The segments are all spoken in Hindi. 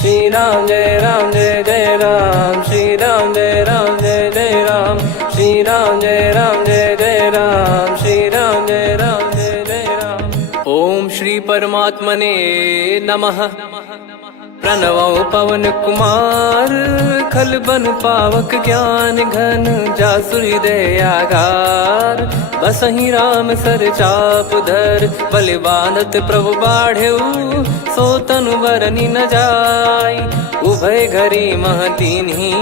श्री राम जय जय राम, श्री राम जय जय राम, श्री राम जय जय राम, श्री राम जय जय राम। ओम श्री परमात्मने नमः। प्रणवो पवन कुमार, खल बन पावक ज्ञान घन, जासु हृदय आगार। बसहि राम सर चाप धर, बलि बांधत प्रभु बाढ़ेऊ, सो तनु बरनि न जाय। उभय घरी महतीन्ही,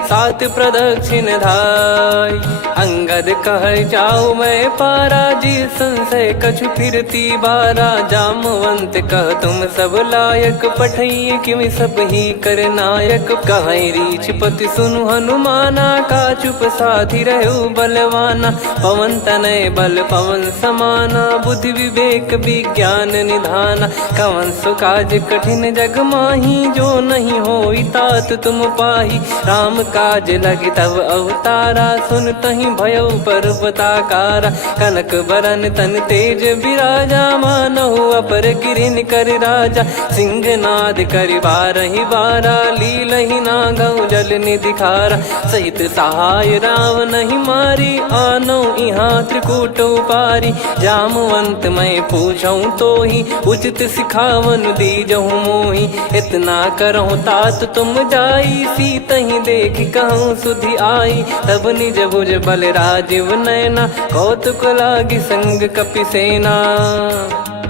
सात प्रदक्षिण धाय। अंगद कह जाऊ मैं पारा, जी संशय कछु फिरती बारा। जामवंत कह तुम सब लायक, पठई किमि सब ही कर नायक। कहीं रीछ पति सुनु हनुमाना, का चुप साधि रहु बलवाना। पवन तनय बल पवन समाना, बुद्धि विवेक विज्ञान निधाना। कवन सो काज कठिन जग माही, जो नहीं होई तात तुम पाही। राम काज लगी तब अवतारा, सुन तहि भयउ पर्वताकारा। कनक बरन तन तेज बिराजा, मानहु अपर गिरिन कर राजा। सिंहनाद करि बारहि बारा, लीलहि नागौ जल निधि खारा। सहित सहाय राम नहीं मारी, आनो इहाँ त्रिकूट उपारी। जामवंत मैं पूछऊँ तोहि, उचित सिखावन दीजहु मोहि। इतना करहु तात तुम जाई, सीतहि देख कहूँ सुधि आई। तब निज भुज बल राजीव नयना, कौतुक लागी संग कपिसेना।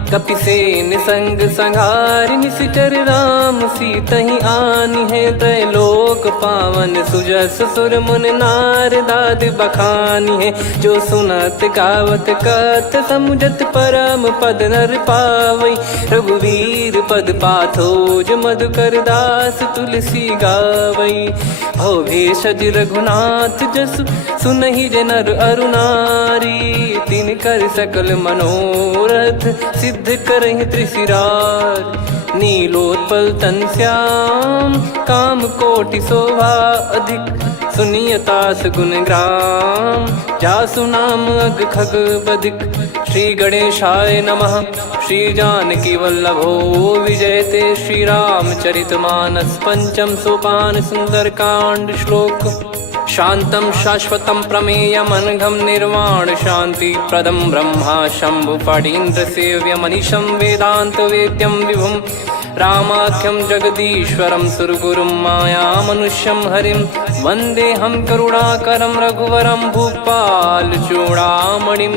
कपिसेन संग संघारि, निशिचर राम सीतहि आनी है। त्रैलोक पावन सुजस सुर मुन नार, दाद बखानी है। जो सुनत गावत कथ, समुझत परम पद नर पावई। रघुवीर पद पाथोज, मधुकर दास तुलसी गावई। भव भेषज रघुनाथ जसु, सुनहि जे नर अरु नारी। तिन कर सकल मनोरथ, सिद्ध करहि त्रिशिरार। नीलोत्पल तन श्याम, काम कोटि शोभा अधिक। सुनियतास गुण ग्राम, जासु नाम अग खग बदिक। श्री गणेशाय नमः। श्री जानकी वल्लभो विजयते, श्री रामचरित मानस। पंचम सोपान सुंदर कांड श्लोक। शांतं शाश्वतं प्रमेयमनघं, निर्वाण शांति प्रदं ब्रह्मा शंभु फणीन्द्र सेव्यमनिशं। वेदांत वेद्यं विभुं रामाख्यं जगदीश्वरं, सुरगुरुं माया मनुष्यं हरिं। वन्देऽहं करुणाकरं रघुवरं, भूपाल चूडामणिं।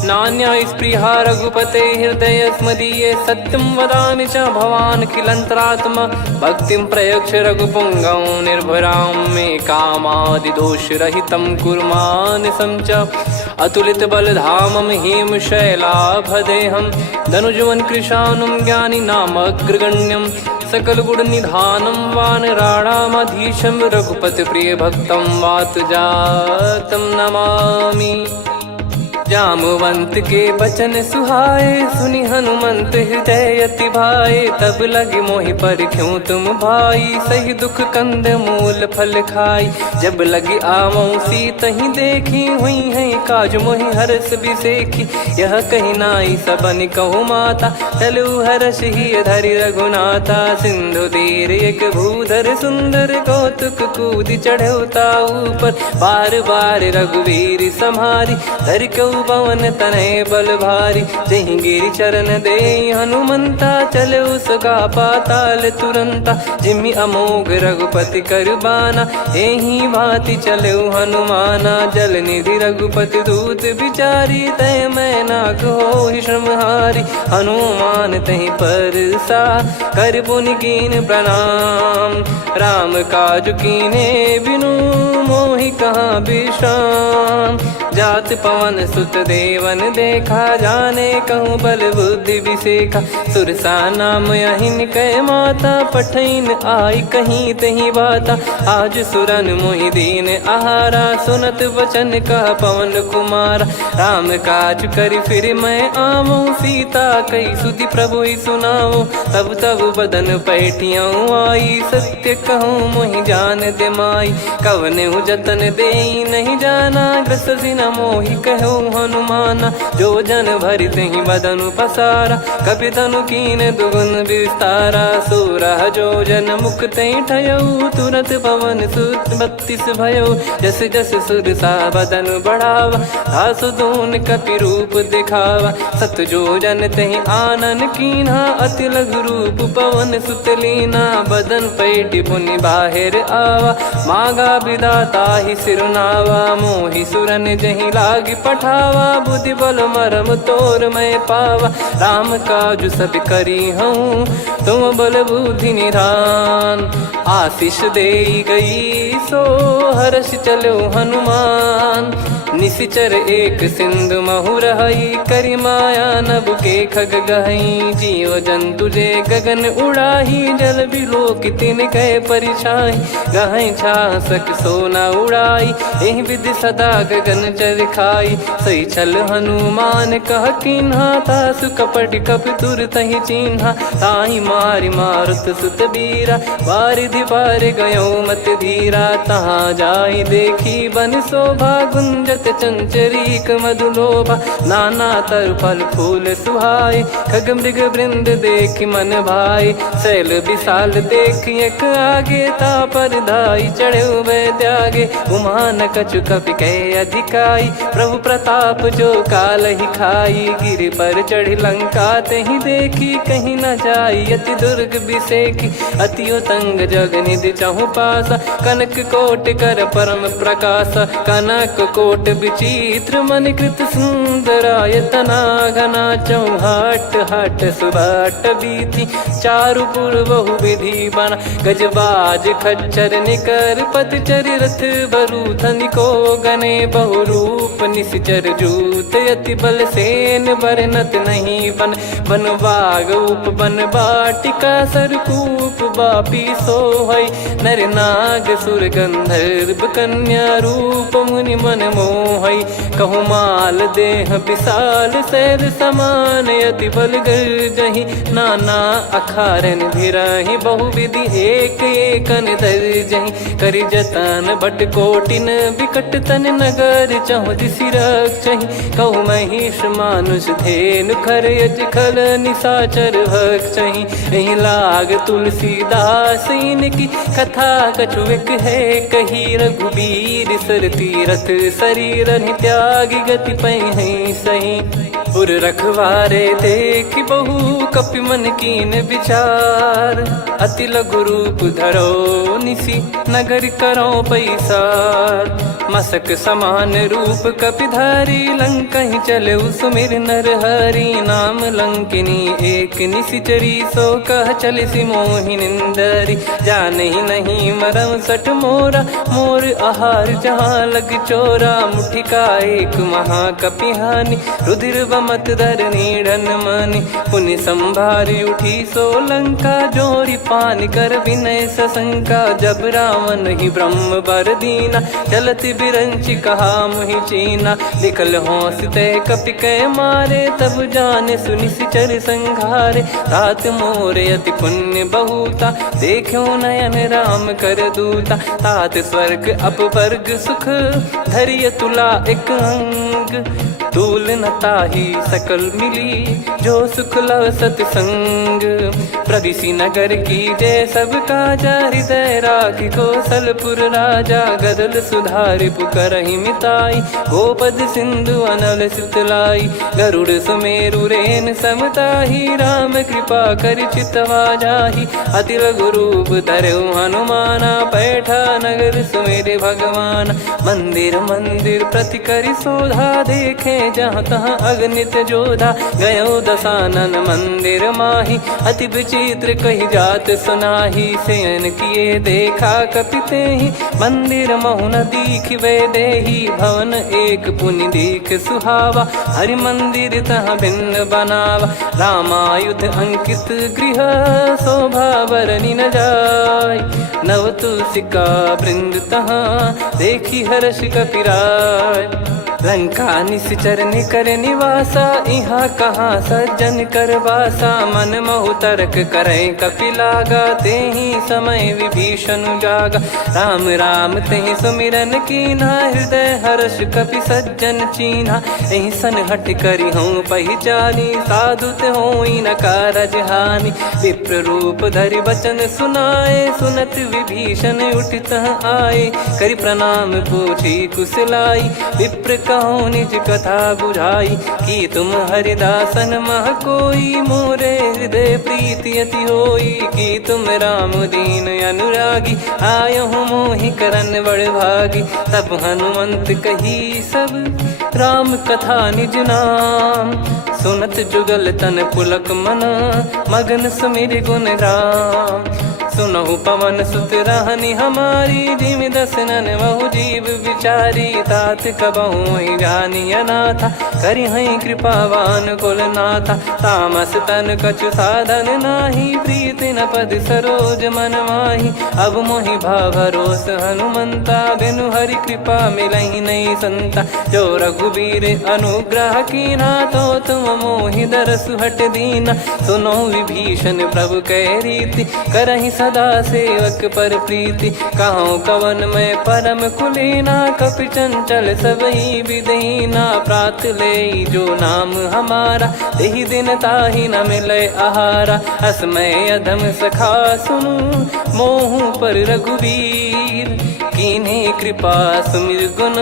नान्या स्पृहा रघुपते हृदय स्मदीये, सत्यं वदामि च भवान् खिलन्तरात्मा। भक्तिं प्रयच्छ रघुपुङ्गं, निर्भरां मे कामादिदोषरहितं कुर्मानिसं च। अतुलित बलधामं हेमशैलाभदेहं, धनुजवन कृशानुं ज्ञानी नामग्रगण्यं। सकल गुण निधानं वानराणामधीशं, रघुपति प्रिय भक्तं वातजातं नमामि। जामवंत के बचन सुहाए, सुनि हनुमंत हृदय अति भाए। तब लगे मोहि पर क्यों तुम भाई, सही दुख कंद मूल फल खाई। जब लगे आवऊं सीतहि देखी, हुई है काज मोहि हरस बिसेखी। यह कही नाई सबन कहु माता, चलु हरष ही धरि रघुनाथा। सिंधु तीर एक भूधर सुंदर, कौतुक कूद चढ़ौता ऊपर। बार बार रघुवीर सम्हारी, धर कऊ पवन तनय बल भारी। जहि गिरि चरण दे हनुमंता, चले उसका पाताल तुरंता। जिमि अमोघ रघुपति कर बाना, एहि भांति चले हनुमाना। जल निधि रघुपति दूत बिचारी, तय मैं नाग होहि श्रमहारी। हनुमान तहि परसा, कर पुनि कीन प्रणाम। राम काज कीने बिनु, मोहि कहाँ विश्राम। जात पवन सुत देवन देखा, जाने कहूँ बल बुद्धि विसेखा। सुरसा नाम अहिन कै माता, पठैन आई कहीं तही बाता। आज सुरन मोहि दीन आहारा, सुनत वचन कह पवन कुमारा। राम काज करि फिर मैं आवऊं, सीता कई सुधि प्रभु ही सुनाओ। तब तब बदन पैठियाँ आई, सत्य कहूँ मोहि जान दे माई। कवने जतन दे नहीं जाना, ग्रसि न मोहि कहो हनुमाना। जो जन भरि तेहि बदनु पसारा, कपि तनु कीन दुगुन विस्तारा। सोरा जो जन मुख तेहि ठयऊ, तुरत पवन सुत 32 भयऊ। जस जस सुरसा बदन बढ़ावा, आसु दून कपि रूप दिखावा। सत जो जन तेहि आनन कीन्हा, अति लघु रूप पवन सुत लीना। बदन पैटि पुनि बाहिर आवा, मागा विधाता ही सिरुनावा। मोहि सुरन जहि लागी पठावा, बुद्धि बल मरम तोर मैं पावा। राम काजु सब करी हूँ, तुम बल बुद्धि निधान। आशीष देई गई सो हर्ष चलो हनुमान। निशिचर एक सिंधु महु रहई, करी माया नभ के खग गहई। जीव जंतु जे गगन उड़ाही, जल बिलोक तिन कह परिछाई। गहई छासक सोना उड़ाई, एहि विधि सदा गगन चर खाई। सही छल हनुमान कह कीन्हा, तासु कपट कप तुर तहि चिन्हा। ताहि मारि मारुत सुत बीरा, वारिधि पार गयो मत धीरा। तहाँ जाई देखी बन शोभा, गुंजत चंचरीक मधुलोभा। नाना तर फल फूल सुहाए, खग मृग वृंद देख मन भाई। शैल विशाल देख एक आगे, तापर धाई चढ़े वै त्यागे। उमान कछु कपि कह अधिकाई, प्रभु प्रताप जो काल ही खाई। गिर पर चढ़ी लंका तेहि देखी, कहीं न जाई अति दुर्ग बिसेकी। अति उतंग जग निधि चहु पासा, कनक कोट कर परम प्रकाश। कनक कोट विचित्र मन कृत सुंदरायतना। घना चौहाट हाट सुबाट बीती, चारु पुर बहु विधि बना। गजबाज खच्चर निकर पतचर, रथ बरु धनिको गने। बहु रूप निशिचर जूत, अति बल सेन बरनत नहीं बन। बन बाग उप बन बाटिका, सरकूप बापी सोहई। नर नाग सुर गंधर्व कन्या, रूप मुनि मन मोहई। कहु माल देह विशाल, शैल समान अति बल गर्जहि। नाना अखारन भिरहि, बहु विधि एक एकन दर्जहि। करि जतन बट कोटिन, बिकट तन नगर चहु दिसि रक्षहि। कहु महिष मानुष धेनु, खर यज खल निशाचर भक्षहि। एहि लाग तुलसीदास इनकी, कथा कछु एक है कही। रघुबीर सर तीरथ शरीर, त्यागी गति पै सही। पुर रखवारे देख बहु, कपि मन कीन विचार। अति लघु रूप धरो निसी, नगर करो पैसार। मसक समान रूप कपि धारी, लंकहि चले सुमिर नर हरि। नाम लंकिनी एक निशिचरी, सो कह चलिसि मोहि निंदरी। जानहि नहीं मरम सठ मोरा, मोर आहार जहाँ लग चोरा। मुठिका एक महाकपिहानि, रुधिर बमत धरनी ढन मानि। पुनि संभारी उठी सो लंका, जोरी पान कर विनय सशंका। जब रावण ही ब्रह्म बर दीना, चलत बिरंचि कहा मुहि चीना। लिखल होंस ते कपि कै मारे, तब जाने सुनिशिचर संघारे। तात मोरे अति पुण्य बहुता, देखो नयन राम कर दूता। तात स्वर्ग अपवर्ग सुख, धरिय तुला एक अंग। तूल न ताहि सकल मिली, जो सुख लव सतसंग। प्रविशि नगर की जय सब काजा, हृदय राखि कौशलपुर राजा। गदल सुधारि पुकरहि मिताई, गोपद सिंधु अनल सितलाई। गरुड़ सुमेरु रेन समताहि, राम कृपा करि चितवा जाहि। अति लघु रूप धरऊ हनुमाना, पैठा नगर सुमेरे भगवान। मंदिर मंदिर प्रति करि शोधा, देखे जहाँ तहाँ अगणित जोधा। गयो दशानन मंदिर माही, अति विचित्र कही जात सुनाही। शयन किए देखा कपि तेहि, मंदिर महु न दीखिबे देहि। भवन एक पुनि दीख सुहावा, हरि मंदिर तहाँ भिन्न बनावा। रामायुध अंकित गृह, शोभा बरनि न जाय। नव तुलसी का वृंद तहाँ, देखी हर्ष कपिराय। लंका निश्चर निकर निवासा, इहा कहाँ सज्जन कर वासा। मन महु तर्क करे कपिलागा, तेहि समय विभीषण जागा। राम राम तेहि सुमिरन कीन्हा, हृदय हर्ष कपि सज्जन चीन्हा। एहि सन हट करि हूँ पहिचानी, साधु ते होई न कारज हानि। विप्र रूप धरि वचन सुनाए, सुनत विभीषण उठित आए। करि प्रणाम पूछी कुशलाई, विप्र कहो निज कथा बुझाई। कि तुम हरिदासन मह कोई, मोरे हृदय प्रीति अति होई। कि तुम राम दीन अनुरागी, आयहु मोहि करन बड़ भागी। तब हनुमंत कही सब राम कथा निज नाम, सुनत जुगल तन पुलक मना, मगन सुमिर गुण राम। सुनहु पवन सुत रहनी हमारी, जिमि दसनन महु जीव विचारी। तात कबहु ही जानी अनाथा, करि हई कृपावान कुल नाथा। तामस तन कछु साधन नाही, प्रीति न पद सरोज मन माही। अब मोहि भरोस हनुमंता, बिनु हरि कृपा मिलहि नहीं संता। जो रघुबीर अनुग्रह कीन्हा, तो तुम मोहि दरसु हट दीना। सुनो विभीषण प्रभु कह रीति, करहि सदा सेवक पर प्रीति। कहूँ कवन में परम कुलीना, कपि चंचल सबही विदहीना। प्रात ले जो नाम हमारा, तेहि दिन ताहि न मिले आहारा। असमय अधम सखा सुनु, मोहु पर रघुवीर। कीन्हे कृपा सुमिर गुण,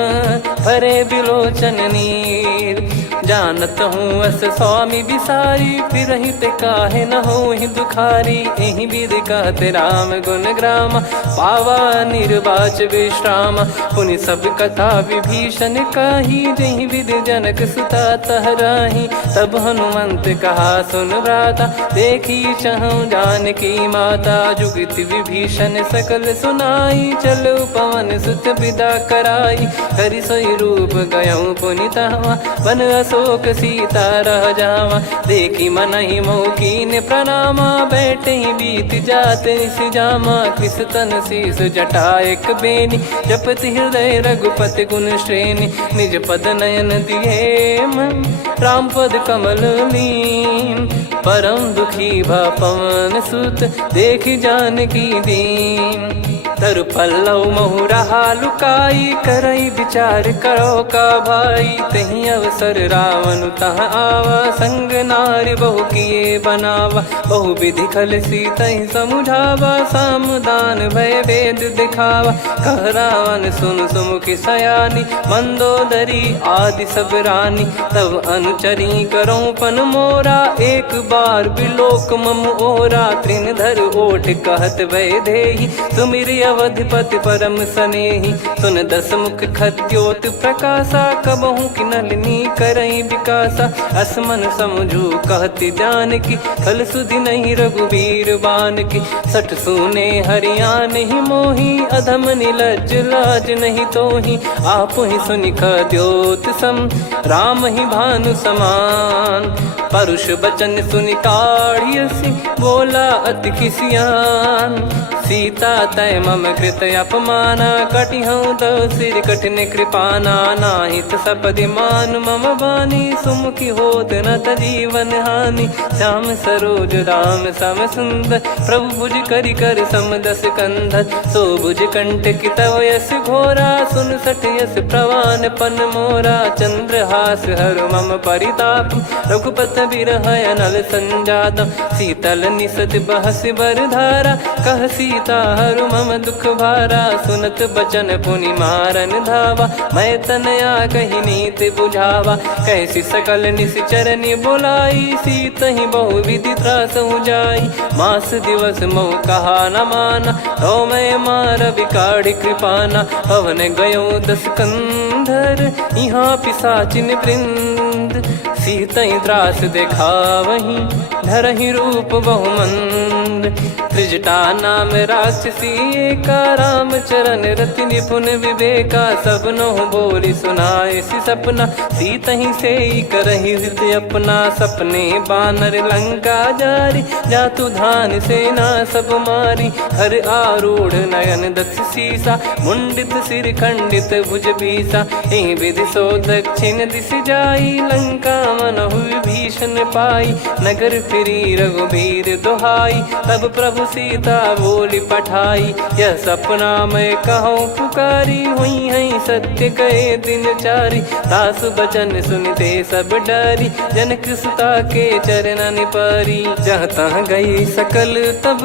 भरे बिलोचन नीर। जानत हूँ अस स्वामी बिसारी, फिरहि ते काहे न होहि दुखारी। एहि विधि कहते राम गुण ग्राम, पावा निर्वाच विश्राम। पुनि सब कथा विभीषण काही, जहि विधि जनक सुता तहराही। तब हनुमंत कहा सुन भ्राता, देखी चहु जानकी माता। जुगति विभीषण सकल सुनाई, चलो पवन सुत विदा कराई। करि सोई रूप गयऊँ पुनि तहवा, वन अशोक सीता रह जावा। देखी मनहि मोह कीन्ह प्रणामा, बैठे ही बीत जात निस जामा। कृस तन शीस जटा एक बेनी, जपति हृदय रघुपति गुण श्रेणी। निज पद नयन दिए मन, राम पद कमल लीन। परम दुखी भा पवन सुत, देखि जानकी दीन। तरु पल्लव महु रहा लुकाई, करई विचार करो का भाई। तहि अवसर रावण तह आवा, संग नारी बहु किए बनावा। बहु विधि खल सीतहि समुझावा, सामदान भय वेद दिखावा। कह रावण सुन सुमुखि सयानी, मंदोदरी आदि सब रानी। तब अनुचरी करो पन मोरा, एक बार बिलोक मम ओरा। तृण धर ओठ कहत भय देहि, सुमिर अवधिपति परम सनेहि। सुन दस मुख खद्योत प्रकाशा, कबहु कि नलिनी करई विकासा। असमन समझू कहति जानकी, खल सुधि नहीं रघुवीर बानकी। सठ सुने हरियाण ही मोही, अधम निलज्ज लाज नहीं तोही। आप ही सुनि खद्योत सम, राम ही भानु समान। परुष बचन सुनि काढ़ियसि, बोला अति किसियान। सीता तय मम कृत अपमाना, कटिहऊँ तव सिर कठिन कृपाना। नाहित सपदि मान मम बानी, सुमुखी होत न जीवन हानि। श्याम सरोज राम सम सुंदर, प्रभु भुज करि कर सम दस कंधर। सो भुज कंठ की तव यस घोरा, सुन सठ यस प्रवान पन मोरा। चंद्रहास हर मम परिताप, रघुपत बिरह अनल संजातम। शीतल निसत बहस बर धारा, कह सीता हरु मम दुख भारा। सुनत बचन पुनि मारन धावा, मैं तनया कही नीति बुझावा। कैसी सकल निश्चरनि बुलाई, सीतहि बहु विधि त्रासहु जाई। मास दिवस मोह कहा न माना, तो मैं मार बिकाढ़ी कृपाना। पवन गयो दस कंधर, यहाँ पिशाचिन वृंद। मंद, सीतई त्रास देखावहीं धरहि रूप बहुमंद। त्रिजटा नाम राक्षसी एका, राम चरण रति निपुण विवेका। सबनो बोली सुनाए सि सपना, सीतहि से करहि हृत अपना। सपने बानर लंका जारी, जातु धान सेना सब मारी। हर आरूढ़ नयन दक्ष सीसा, मुंडित सिर खंडित भुज बीसा। ए विधि सो दक्षिण दिश जाई, लंका मनहु भीषण पाई। नगर फिरी रघुबीर दुहाई, तब प्रभु सीता बोली पठाई। यह सपना मैं कहूँ पुकारी, हुई है सत्य कहे दिन चारी। दास बचन सुनते सब डरी, जनक सुता के चरण परी। जहाँ तहाँ गई सकल तब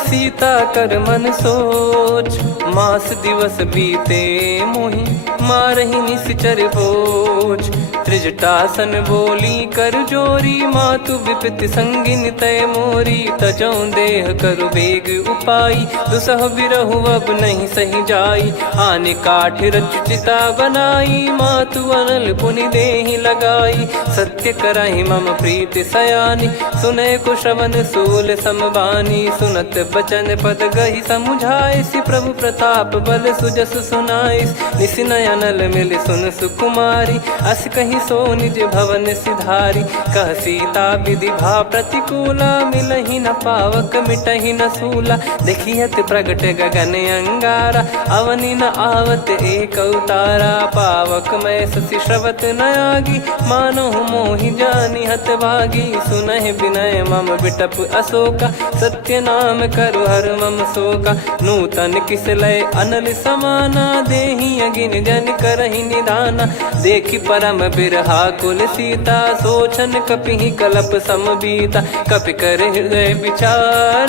सीता कर मन सोच। मास दिवस बीते मोहि मारहि निश्चर बोझ। त्रिजटासन बोली कर जोरी, मातु विपत्ति संगिन तय मोरी। तजौ देह करु बेग उपाई, दुसह बिरहु अब नहीं सही जाई। आने काठ रचिता बनाई, मातु अनल पुनि देहि लगाई। सत्य करहि मम प्रीति सयानी, सुनय को श्रवण सूल समबानी। सुनत बचन पद गहि समुझाए, सि प्रभु प्रताप बल सुजस सुनाइस। निस नयनल मिल सुन सुकुमारी, अस कहि सो निज भवन सिधारी। कह सीता विधि भा प्रतिकूला, मिलहि न पावक मिटहि न सूला। देखियत प्रगट गगन अंगारा, अवनि न आवत एक अवतारा। पावक मैं शशि श्रवत न आगी, मानो मोहि जानि हत भागी। सुनहि विनय मम बिटप अशोका, सत्य नाम करु हर मम शोका। नूतन किस लय अनल समाना, देहि अगिन जन करहि निदाना। देखि परम बिरहा कुल सीता, सोचन कपिहि कलप समबीता। कपि कर हृदय विचार,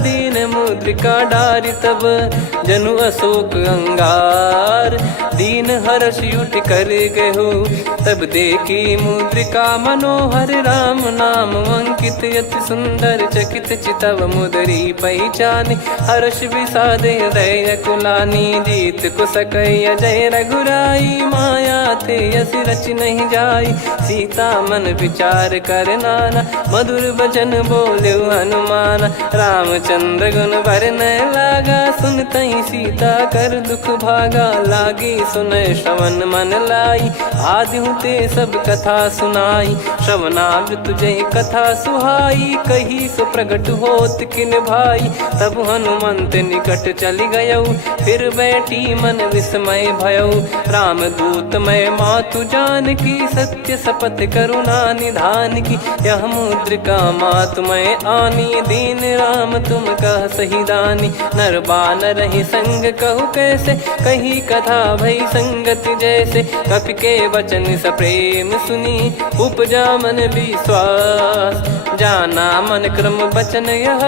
दीन मुद्रिका डारि तब जनु अशोक अंगार। दीन हर्ष उठ कर गहु, तब देखी मुद्रिका मनोहर। राम नाम अंकित अति सुंदर, चकित चितव मुदरी पहचान। हर्ष विषाद हृदय कुलानी, जीत को सकय जय रघुराई। माया थे यस रच नहीं जाई, सीता मन विचार कर नाना। मधुर बचन बोले हनुमान, रामचंद्र गुण बरनै लागा। सुनतहि सीता कर दुख भागा, लागी सुनय श्रवण मन लाई। आदिहु ते सब कथा सुनाई, श्रवणामृत जय कथा सुहाई। कही सो प्रगट होत किन भाई, तब हनुमंत निकट चली गयौ। फिर बैठी मन विस्मय भयौ, राम दूत मैं मातु जानकी। सत्य शपथ करुणा निधान की, यह मुद्रिका मातु मैं आनी। दीन राम तुम कह सही दानी, नर बानर ही संग कहु कैसे। कही कथा भई संगति जैसे, कपि के वचन सप्रेम सुनी। उपजा मन विश्वास, जाना मन क्रम बचन यह।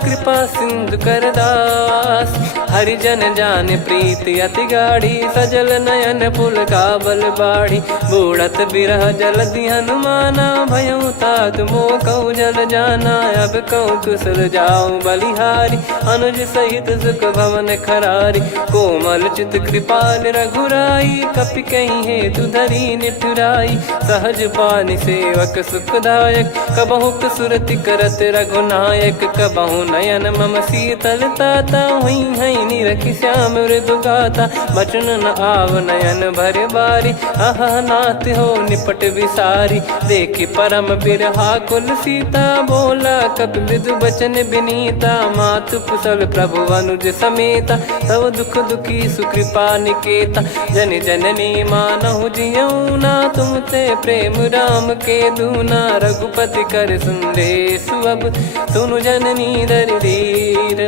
कृपा सिंधु कर दास, हरिजन जान प्रीति अति गाढ़ी। सजल नयन पुल काबल बाढ़ी, बूढ़त बिरह जल दी हनुमाना। भयउ तात मोह कहु जल जाना, अब कहु कुशल जाऊं बलिहारी। अनुज सहित सुख भवन खरारी, कोमल चित कृपाल रघुराई। कपि कहीं हेतु धरी निठुराई, सहज पानि सेवक सुखदायक। कबहु सुरति करत रघुनायक, कबहु नयन मम शीतल ताता। हुई है निरखि श्याम मृदु गाता, बचन न आव नयन भर बारी। आहा नाथ हो निपट विसारी, देखि परम बिरहा कुल सीता। बोला कपि मृदु बचन बिनीता, मातु कुशल प्रभु अनुज समेता। तव दुख दुखी सुकृपा निकेता, जन जननी मानहु जियऊ ना। तुम ते प्रेम राम के दूना, रघुपति कर संदेश अब सुनु जननी दर धीर।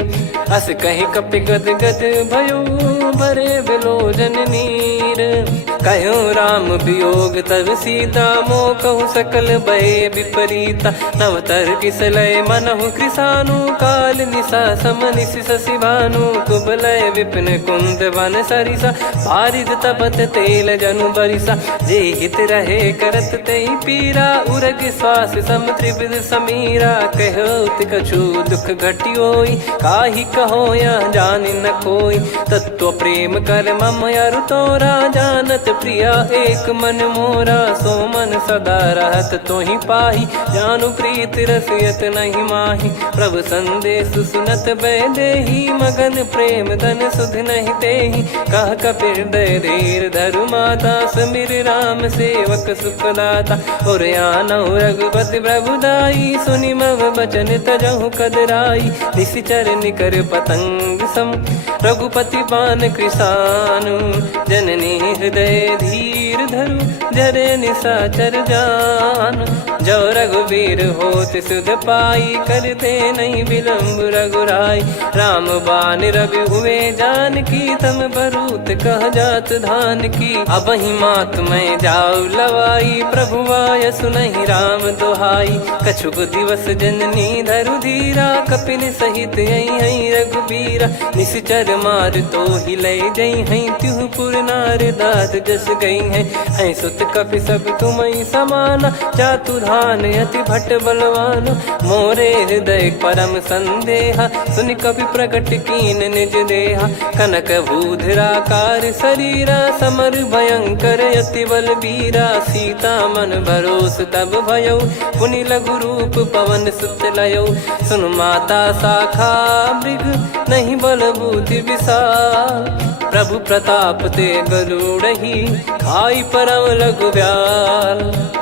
अस कहि कपि गद गद भयो, भरे बिलोचन नीर। कहो राम वियोग तब सीता, मोह कहु सकल भय विपरीता। नवतर किसलय मनहु कृसानु, काल निशा समनिशि शशि भानु। कुबलय विपिन कुंद वन सरिसा, पारिद तपत तेल जनु बरिसा। जे हित रहे करत तेहि पीरा, उरग श्वास सम त्रिविध समीरा। कहो कछु दुख घटियोई, काहि कहो या जान न कोई। तत्व प्रेम कर मम अरु तोरा, जानत प्रिया एक मन मोरा। सो मन सदा रहत तो ही पाही, जानु प्रीत रसियत नहीं माही। प्रभु संदेश सुनत बैदेही, मगन प्रेम धन सुध नहीं तेही। कह कपिर दय धीर धरु माता, समिर राम सेवक सुखदाता। और आनौ रघुपति प्रभुदाई, सुनि मव बचन तजहु कदराई। निशिचर निकर पतंग सम, रघुपति पान कृसानु। जननी हृदय धीर धरु, जरे निशाचर जान। जो रघुवीर होत सुध पाई, करते नहीं विलम्ब रघुराई। राम बान रवि हुए जानकी, तम बरूत कह जात धान की। अब ही मात मैं जाऊ लवाई, प्रभु आय सुनहि राम दोहाई। कछुक दिवस जननी धरु धीरा, कपिन सहित यही रघुबीरा। निशिचर मार तो ही ले जई हैं, त्युह पुर नार दाद जस गई हैं। सुत कपि सब तुमहि समाना, जातु धान अति भट बलवान। मोरे हृदय परम संदेहा, सुनि कपि प्रकट कीन निज देहा। कनक भूधराकार शरीरा, समर भयंकर अति बलबीरा। सीता मन भरोस तब भयउ, पुनि लघु रूप पवन सुत लयउ। सुन माता शाखा मृग, नहीं बल बुद्धि विशाल। प्रभु प्रताप ते गरुड़ही, खाई परम लघु ब्याल।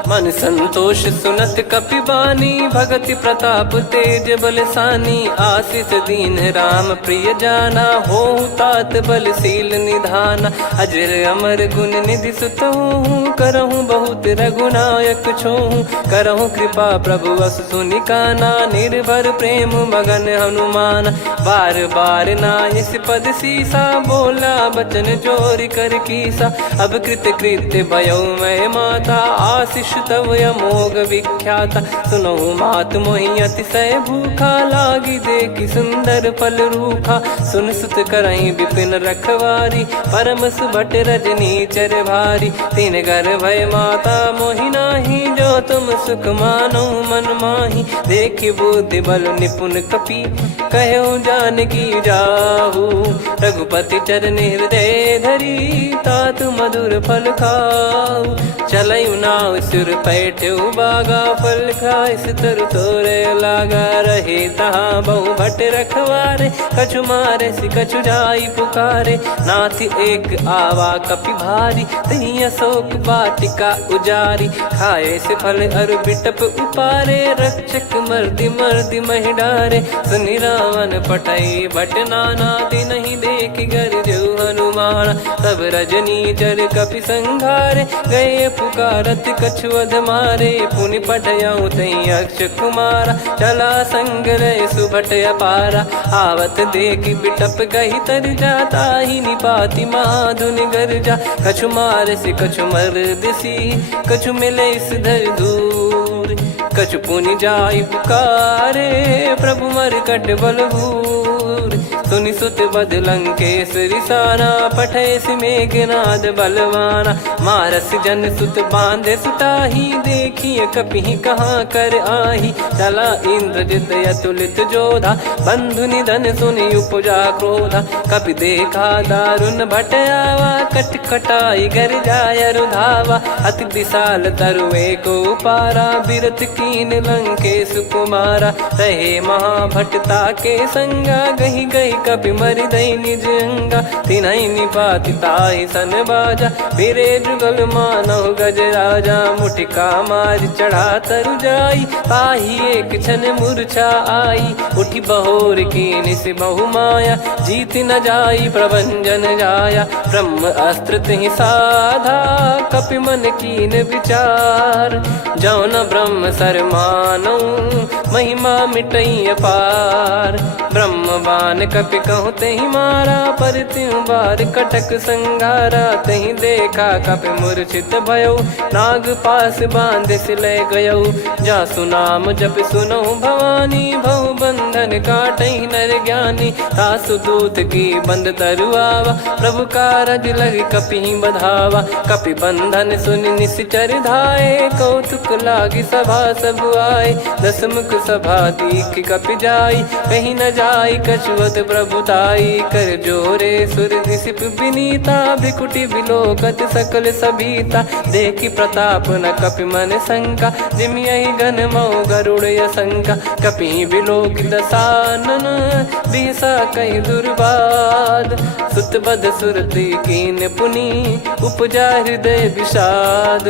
मन संतोष सुनत कपि बानी, भगति प्रताप तेज बलसानी। आशीष दीन राम प्रिय जाना, होहु तात बलशील निधाना। अजर अमर गुण निधि सुतहु, करहु बहुत रघुनायक छोहु। करहु कृपा प्रभु अस सुनि काना, निर्भर प्रेम मगन हनुमान। बार बार नायस पद सीसा, बोला बचन चोरी कर कीसा। अब कृत कृत्य भयउ मैं माता, आशीष तव अमोघ विख्याता। सुनहु मात मोहि अतिशय भूखा, लागी देखि सुंदर फल रूखा। सुन सुत करहि विपिन रखवारी, परम सुभट रजनी चर भारी। तीन घर भय माता मोहि नाही, जो तुम सुख मानो मन माही। देखि बुद्धि बल निपुण कपि, कहु जानकी जाहु। रघुपति चरण हृदय धरी, तात मधुर फल खाऊ। चलयु नाव सुर पैठ्यु बागा, फल खाइस तरु तोरे लागा। रहे तहाँ बहु भट रखवारे, कछु मारे सि कछु जाई पुकारे। नाथ एक आवा कपि भारी, तही अशोक वाटिका उजारी। खाए से फल अरु बिटप उपारे, रक्षक मर्दि मर्दि महि डारे। सुनि रावण पटई भट नाना, तिनहि देखि गरजु हनुमान। तब रजनी चर कपि संघारे, गए पुकारत कछु अध मारे। पुनि पटयउ तई अक्ष कुमारा, चला संग रहे सुभट अपारा। आवत देखि बिटप गही तर जाता, ही निपाति महाधुनि गर्जा। कछु मार से कछु मर्दिसी, कछु मिले इस धर दूर। कछु पुनि जाई पुकारे, प्रभु मरकट बलभूर। सुनि सुत बद लंकेश्वरी साना, पठय मेघनाद बलवाना। मारस जन सुत बांधे सुताही, देखिए कपि कहाँ कर आही। चला इंद्रजित अतुलित जोधा, बंधु निधन सुनि उपजा क्रोधा। कपि देखा दारुण भट आवा, कट कटाई गर जाय रुधावा। अति विशाल तरुए को पारा, बिरत कीन लंकेश कुमारा। रहे महाभटता के संगा, गही गही कपि मरि दई निज अंगा। तिन्हि निपाति ताहि सन बाजा, फिरे जुगल मानव गज राजा। मुटिका मार चढ़ा तरु जाई, ताहि एक क्षण मूर्छा आई। उठि बहोर कीन से बहु माया, जीत न जाई प्रभंजन जाया। ब्रह्म अस्त्र तिहि साधा, कपि मन कीन विचार। जौ न ब्रह्म सर मानौ, महिमा मिटई अपार। ब्रह्म बान कपि कहु तहि मारा, पर त्यों बार कटक संगारा। तहि देखा कपि मूर्छित भयउ, नाग पास बांध सिले गयउ। जासु नाम जप सुनहु भवानी, भव बंधन काटहि नर ज्ञानी। तासु दूत की बंद तरुआवा, प्रभु कारज लग कपि बधावा। कपि बंधन सुनि निश्चर धाये, कौतुक लागी सभा सब आए। दस मुख सभा दीख कपि जाई, कहीं न जाई कछुवत प्रभुताई। कर जोरे सुर दिसिप विनीता, भ्रिकुटि बिलोकत सकल सबीता। देखि प्रताप न कपि मन शंका, जिमियहि गन मऊ गरुड़ असंका। कपि बिलोक दसानन, बिहसा कहि दुर्वाद। सुत बध सुरति कीन पुनि, उपजा हृदय विषाद।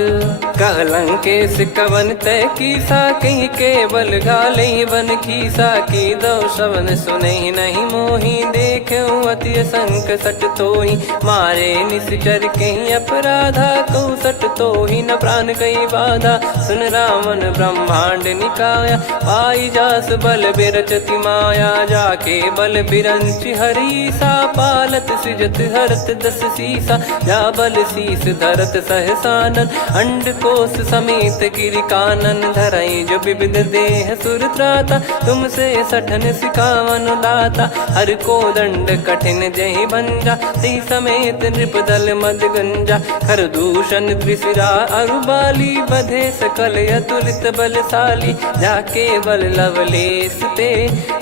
कहलंकेश कवन तय कीसा, कहीं केवल गाले बन खीसा। की दो श्रवण सुने नहीं मोही, देखे अति संक सट तोही। मारे निश्चर कहीं अपराधा, कहूँ सट तोही न प्राण कहीं बाधा। सुन रावण ब्रह्मांड निकाया, पाई जास बल बिरचति माया। जाके बल बिरंच हरीसा, पालत सृजत हरत दस सीसा। जा बल शीस धरत सहसानन, अंड कोश समेत गिरि कानन। धरई जो विविध देह सुर त्राता, तुमसे सठन सिखावन दाता। हर को दंड कठिन जहि भंजा, ती समेत नृप दल मद गंजा। खर दूषण त्रिशिरा अरुबाली, बधे सकल अतुलित बलशाली। जाके बल लवलेस ते,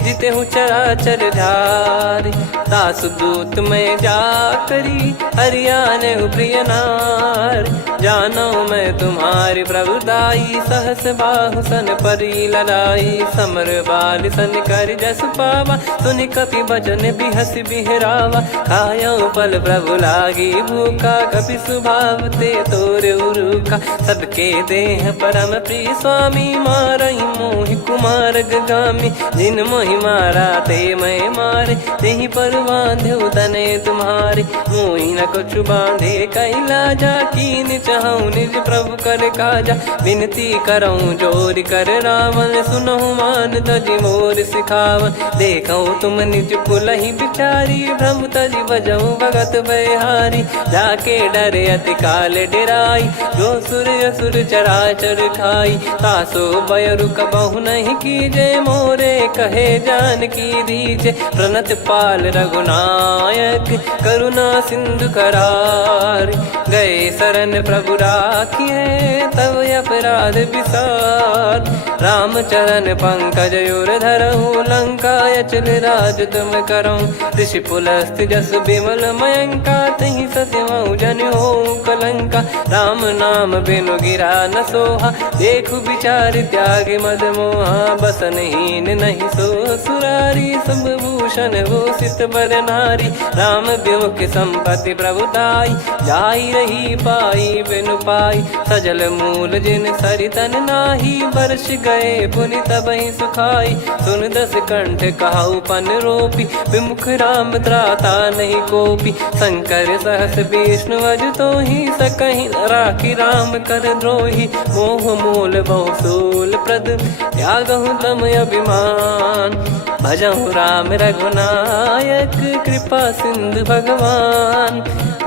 जिते हूँ चराचर धारी। दास दूत में जा करी, हरियाने प्रिय नार। जानो मैं तुम्हारी प्रभुताई, सहस बाहु सन परी लड़ाई। समर बाल सन कर जस पावा, सुनि कपि भजन बिहस बिहरावा। खायो पल प्रभु लागी भूखा, कपि स्वभाव ते तोर उरुखा। सबके देह परम प्रिय स्वामी, मारई मोहि कुमार गगामी। जिन मोहि मारा ते मैं मारे, तेहि पर बांधो तने तुम्हारे। मोहि न कुछ बांधे कैलाजा, कीन चाहूं निज प्रभु कर काजा। विनती करऊं जोर कर रावण, सुनहु मान तजि मोर सिखावन। देखऊं तुम निज पुलहि बिचारी, भ्रम तजि बजऊं भगत बहारी। जाके डरे अति काल डेराई, जो सुर असुर चराचर खाई। तासो बयरु कबहु नहीं कीजे, मोरे कहे जान की दीजे। प्रणत पाल रघुनायक, करुणा सिंधु करार। गए शरण प्रभु राखिए, तब अपराध विसार। राम चरण पंकज उर धरऊं, लंका अचल राज तुम करऊं। ऋषि पुलस्त जस विमल मयंका, तहि सत्यमऊ जन हो कलंका। राम नाम बिनु गिरा न सोहा, देखु विचार त्याग मद मोहा। बसनहीन नहीं सो सुरारी, सब भूषण भूषित बर नारी। राम विमुख संपत्ति प्रभुताई, जाई रही पाई बिनु पाई। सजल मूल जिन सरितन नाही, बरस गए पुनि तबहि सुखाई। सुन दस कंठ कहाऊ पन रोपी, विमुख राम त्राता नहीं कोपी। शंकर सहस विष्णु अज तोहि, सकहि न राखी राम कर द्रोही। मोह मूल बहु सूल प्रद, त्यागहु तम अभिमान। भजहु राम रघुनायक, कृपा सिंधु भगवान।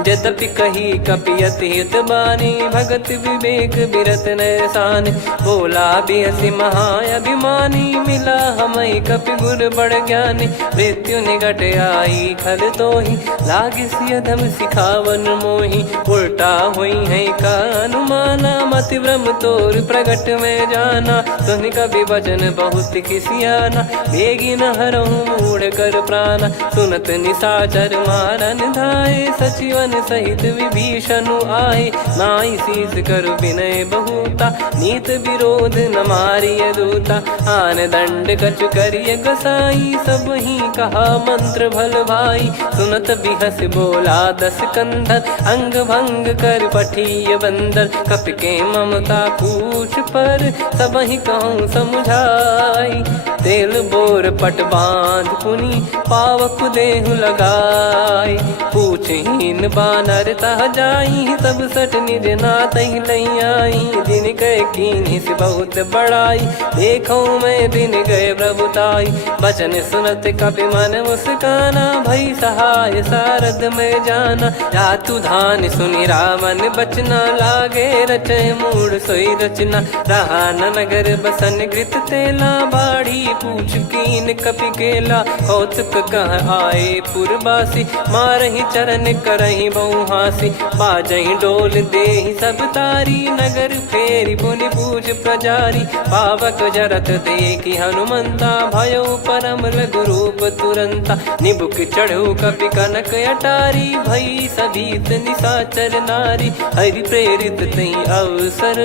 यद्यपि कही कपियति हित बानी, भगत विवेक बिरत नैसान। बोला बिहसि महाअभिमानी, मिला हमई कपि गुर बड़ ज्ञानी। मृत्यु निकट आई खल तोहि, लागिसि अधम सिखावन मोहि। उल्टा हुई है का अनुमाना, मति भ्रम तोर प्रगट में जाना। सुन कवि वचन बहुत खिसियाना, बेगी न हरहु मूढ़ कर प्राणा। सुनत निशाचर मारन धाये, सचिवन सहित विभीषणु आए। नाई शीस कर विनय बहुता, नीत विरोध न मारिय दूता। आन दंड कछु करिय गसाई, सब ही कहा मंत्र भल भाई। सुनत बिहस बोला दस कंधर, अंग भंग कर पठिय बंदर। कपि के ममता पूछ पर, सब ही कहूँ समुझाई। तेल बोर पट बांध पुनि, पावक देहु लगाई। पूछहीन बानर तह जाई, सब सट निज नातहि लई आई। दिन गए कीन्ही से बहुत बड़ाई, देखो मैं दिन गए प्रभुताई। बचन सुनत कपि मन मुस्काना, भई सहाय सारद में जाना। जातु धान सुनि रावण बचना, लागे रचय मूढ़ सोई रचना। रहा न नगर बसन घृत तेला, बाढ़ी पूछ कीन कपि केला कौतुक कह आए पुरबासी मारही चरण करही बहु हासी बाजही डोल देहि सब तारी नगर फेरी पुनि पूज प्रजारी पावक जरत देखी हनुमंता भयो परम लघु रूप तुरंता निबुक चढ़ू कपि कनक अटारी भई सभीत निशाचर नारी हरि प्रेरित तई अवसर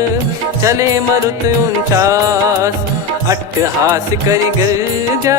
चले मरुत 49 अट्टहास करि गिरजा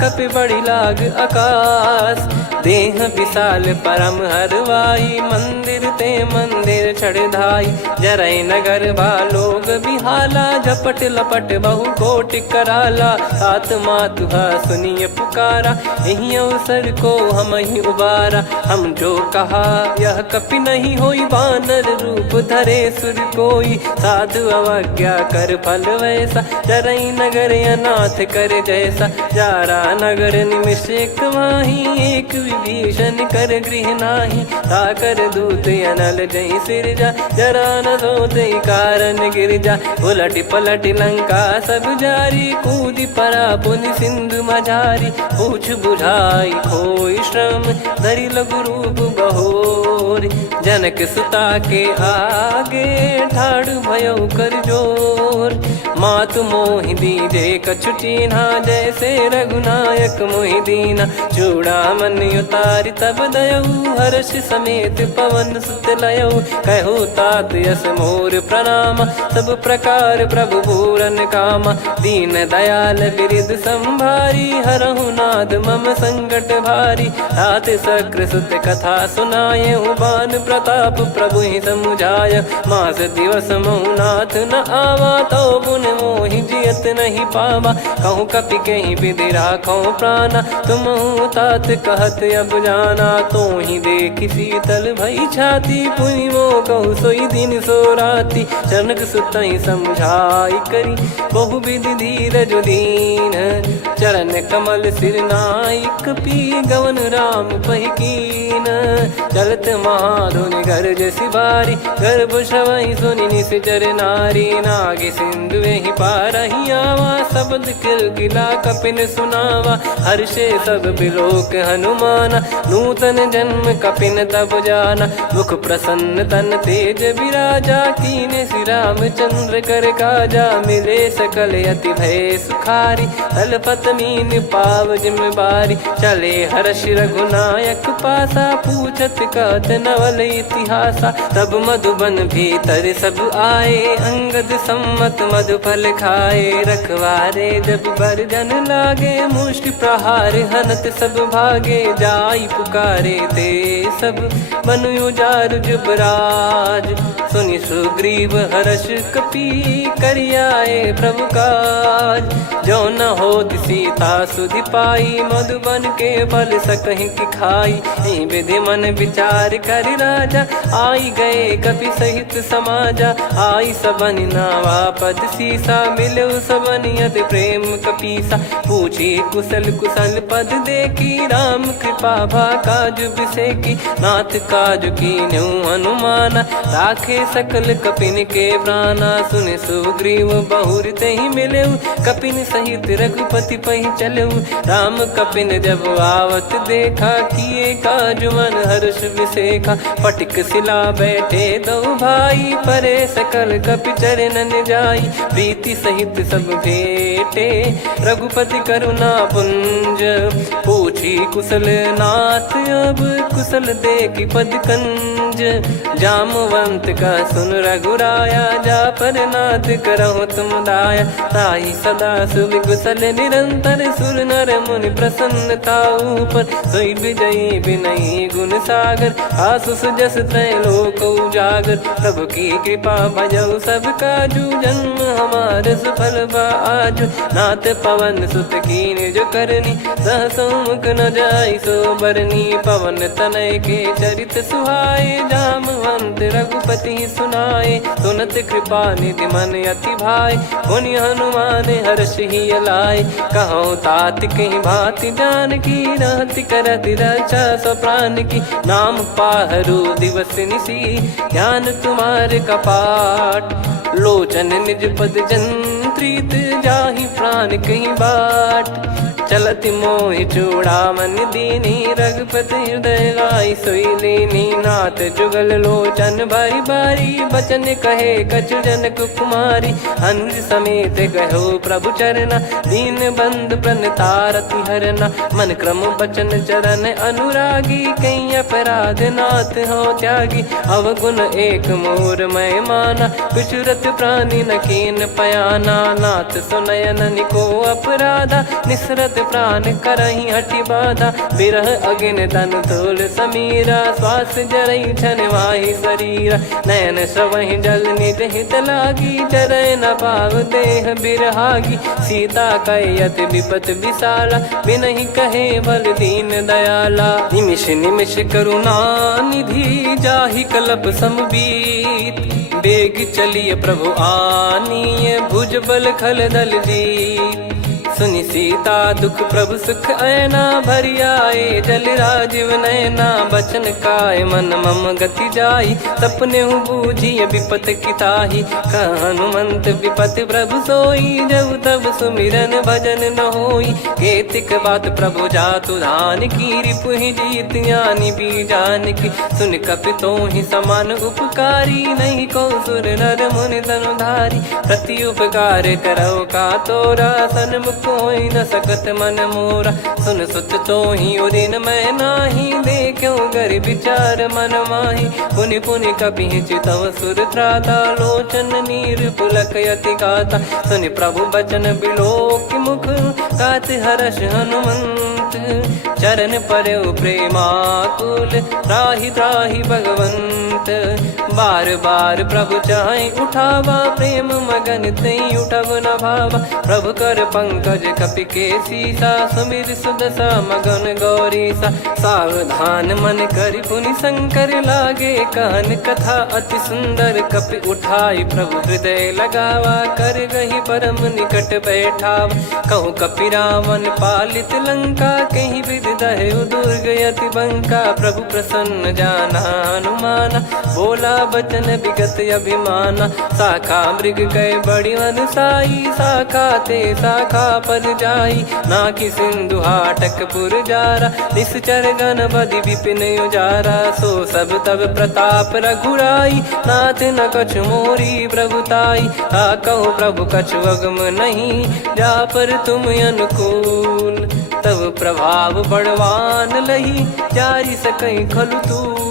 कपि बड़ी लाग आकाश देह विशाल परम हरवाई मंदिर ते मंदिर चढ़ाई जरई नगर बालोग बिहाला झपट लपट बहु कोट कराला सात मातुहा सुनिय पुकारा यही अवसर को हम ही उबारा हम जो कहा यह कपि नहीं होई बानर रूप धरे सुर कोई साधु अवज्ञा कर फल वैसा जरई नगर अनाथ कर जैसा जारा नगर निमिष एक माही एक विभीषण कर गृह नाही ताकर दूत अनल जय सिरजा जरा न सोते कारण गिरजा उलट पलट लंका सब जारी कूदी परा पुनि सिंधु मझारी पूछ बुझाई खोई श्रम धरि लघु रूप बहोरी जनक सुता के आगे ठाड़ भयो कर जोर मातु मोहि दीजे कछु चीन्हा जैसे रघुनायक मोहि दीना चूड़ामन उतारि तब दयऊ हर्ष समेत पवन सुत लयऊ कहु तात यस मोर प्रणाम सब प्रकार प्रभु पूरन कामा दीन दयाल बिरिद संभारी हरहु नाद मम संकट भारी तात सक्र सुत कथा सुनाये बान प्रताप प्रभु ही समुझाय मास दिवस महु नाथ न आवा तो पुन मोहि जियत नहीं पावा कहूँ कपि कहीं विधि राखो प्राणा तुम तात कहत अब जाना तो ही देख शीतल भई छाती पुनि मो कहु सोई दिन सो राती जनक सुतई समझाई करी बहु विधि धीरज दीन चरण कमल सिर नाइक पी गवन राम पहिकीन चलत महाधुनि गर्ज सिबारी गर्भ श्रवहि सुनि निश्चर नारी नागे सिंधु ही पारही आवा शब्द किलकिला कपिन सुनावा हर्षे सब बिलोक हनुमाना नूतन जन्म कपिन तब जाना मुख प्रसन्न तन तेज विराजा कीने श्री रामचंद्र कर काजा मिले सकल अति भय सुखारी तलपत मीन पाव जिम्मेवारी चले हर्ष रघुनायक पासा पूछत कहत नवल इतिहासा तब मधुबन भीतर सब आए अंगद सम्मत मधुफल खाए रखवारे जब बरजन लागे मुष्टि प्रहार हनत सब भागे जाई पुकारे ते सब मनु उजार जुबराज सुनि सुग्रीव हर्ष कपि करियाए प्रभु काज जो न हो सीता सुधि पाई मधुबन के फल सकहि की खाई विधि मन विचार कर राजा आई गए कपि सहित समाजा आई सबन नावा पद सीसा मिलो सबनियत प्रेम कपीसा पूछी कुशल कुशल पद देखी राम कृपा भा काज बिसेकी नाथ काज की न्यू हनुमाना राखे सकल कपिन के प्राणा सुन सुग्रीव बहुर ते ही मिले कपिन सहित रघुपति पही चले राम कपिन जब आवत देखा किए काज मन हर्ष विसेखा पटिक सिला बैठे दो भाई परे सकल कपि चरणन जाई प्रीति सहित सब भेटे रघुपति करुणा पुंज पूछी कुशल नाथ अब कुशल देखी पद कंज जामवंत का सुन रघुराया जा पर नाथ करहु तुम दाया ताई सदा सुभि कुशल निरंतर सुर नर मुनि प्रसन्नता ऊपर सोई विजयी विनयी गुण सागर आसु सुजस त्रैलोक उजागर प्रभु की कृपा भजऊ सब काजू जन्म हमार सफल बाजू नाथ पवन सुत कीन जो करनी सहसो मुख न जाई सो बरनी पवन तनय के चरित सुहाए जामवंत रघुपति सुनाए सुनत कृपा निधि मन अति भाई पुनि हनुमान हर्ष ही लाए कहो तात कहीं भांति जान की रहति करति रक्षा सो प्राण की नाम पाहरू दिवस निसी ध्यान तुम्हारे कपाट लोचन निज पद जन प्रीत जाहि प्राण कहीं बाट। चलत मोहि चूड़ामन दीनी रघुपति हृदय लाई सोई लीनी। नाथ जुगल लोचन बारी बारी बचन कहे कछु जनक कुमारी। हंस समेत गहो प्रभु चरना दीन बंद प्रणतारति हरना। मन क्रम बचन चरण अनुरागी कहीं अपराध नाथ हो त्यागी। अवगुण एक मोर मैं माना विचुरत प्राणी न कीन पयाना। नाथ सुनयन निको अपराधा निसरत प्राण करही हटि बाधा। बिरह अगिन तन तोल समीरा श्वास जरई छन वाहि शरीरा। नयन सवहि जल निज हित लागी चरय न पाव देह बिरहागी। सीता कयत विपत विशाला बिनहि कहे बल दीन दयाला। निमिष निमिष करुणा निधि जाहि कलप समबीत। बेग चलिए प्रभु आनीय भुज बल खल दल जीत। सुनि सीता दुख प्रभु सुख ऐना भरि आए जल राजीव नैना। बचन काय मन मम गति जाई सपने बूझी विपत किताही। हनुमंत विपत प्रभु सोई जब तब सुमिरन भजन न होई। केतिक बात प्रभु जातु धान की रिपुहि जीत ज्ञानी बीजान की। सुन कपितो ही समान उपकारी नहीं को सुर नर मुनि तनुधारी। प्रति उपकार करो का तोरा सन्मुख कोई न सकत मन मोरा। सुन सुत तो ही उदिन मैं नाही देखो गर विचार मन माही। पुनि पुनि कपि चितव सुर त्राता लोचन नीर पुलक यति गाता। सुनि प्रभु बचन बिलोक मुख गात हर्ष हनुमंत। चरण परयो प्रेमाकुल त्राहि त्राहि भगवंत। बार बार प्रभु चाहे उठावा प्रेम मगन तई उठब न भावा। प्रभु कर पंकज कपि के सीसा सुमिर सुदशा मगन गौरीसा। सावधान मन करि पुनि शंकर लागे कहन कथा अति सुंदर। कपि उठाई प्रभु हृदय लगावा कर गही परम निकट बैठावा। कहूँ कपि रावण पालित लंका कहीं विधि दहु दुर्ग यति बंका। प्रभु प्रसन्न जाना हनुमाना बोला बचन विगत अभिमाना। शाखा मृग गए बड़ी अनुसाई शाखा ते शाखा पर जाई। ना कि सिंधु हाटक पुर जारा निश्चर गण बदि विपिन उजारा। सो सब तब प्रताप रघुराई नाथ न कछु मोरी प्रभुताई। कहूँ प्रभु कछु अगम नहीं जा पर तुम अनुकूल। तब प्रभाव बड़वान लही जारी सकई खलु तूल।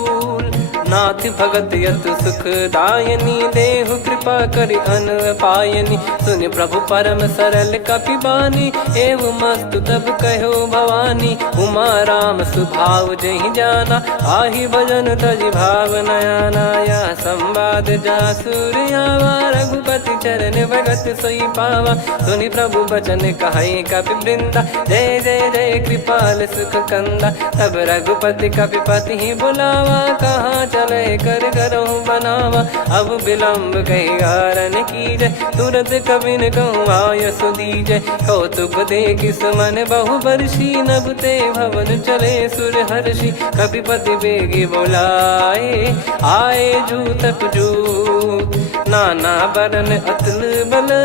नाथ भगत यत सुख दायनी देहु कृपा करि अन पायनी। सुन प्रभु परम सरल कपि बानी एवं मस्तु तब कहो भवानी। उमा राम सुभाव जहि जाना आहि भजन तजि भाव नयाना। या संवाद जासुर आवा रघुपति चरण भगत सोई पावा। सुनि प्रभु बचन कहे कपि वृंदा जय जय जय कृपाल सुख कंदा। तब रघुपति कपि पति ही बुलावा कहाँ चले कर करहु बनावा। अब विलम्ब कही कारण कीजय तुरंत कबिन कहूँ आयस दीजय। कौतुक देख सुमन बहु बरसी नभ ते भवन चले सुर हर्षि। कपिपति बेगी बोलाए आए जूतक जूत। नाना बरन अतुल बल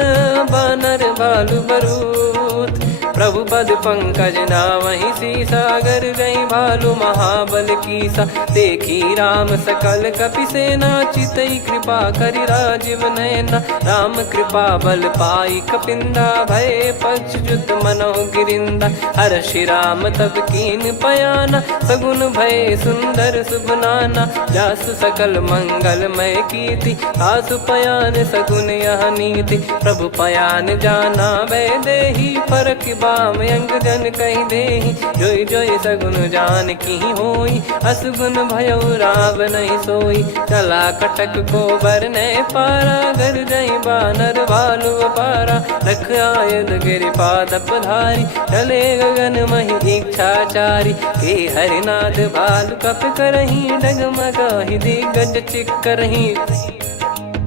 बानर भालु बरूत। प्रभु पद पंकज नावहि सीसागर गई भालु महाबल कीसा। देखी राम सकल कपि सेना चितई कृपा करि राजीव नयना। राम कृपा बल पाई कपिंदा भय पक्ष जुत मनो गिरिंदा। हर्षि राम तब कीन पयाना सगुन भय सुंदर सुभनाना। जासु सकल मंगलमय कीर्ति आसु पयान सगुन यह नीति। प्रभु पयान जाना वै देही फरक बाम अंग जन कहीं देही। जोई जोई सगुन जान की होई असगुन भयो राव नहीं सोई। चला कटक को बरने पारा घर जई बानर भालु पारा। रख आयद गिरि पाद पधारी चले गगन मही इच्छाचारी। के हरिनाथ भालु कप करही डगमगाहि दिग्गज चिक्करही।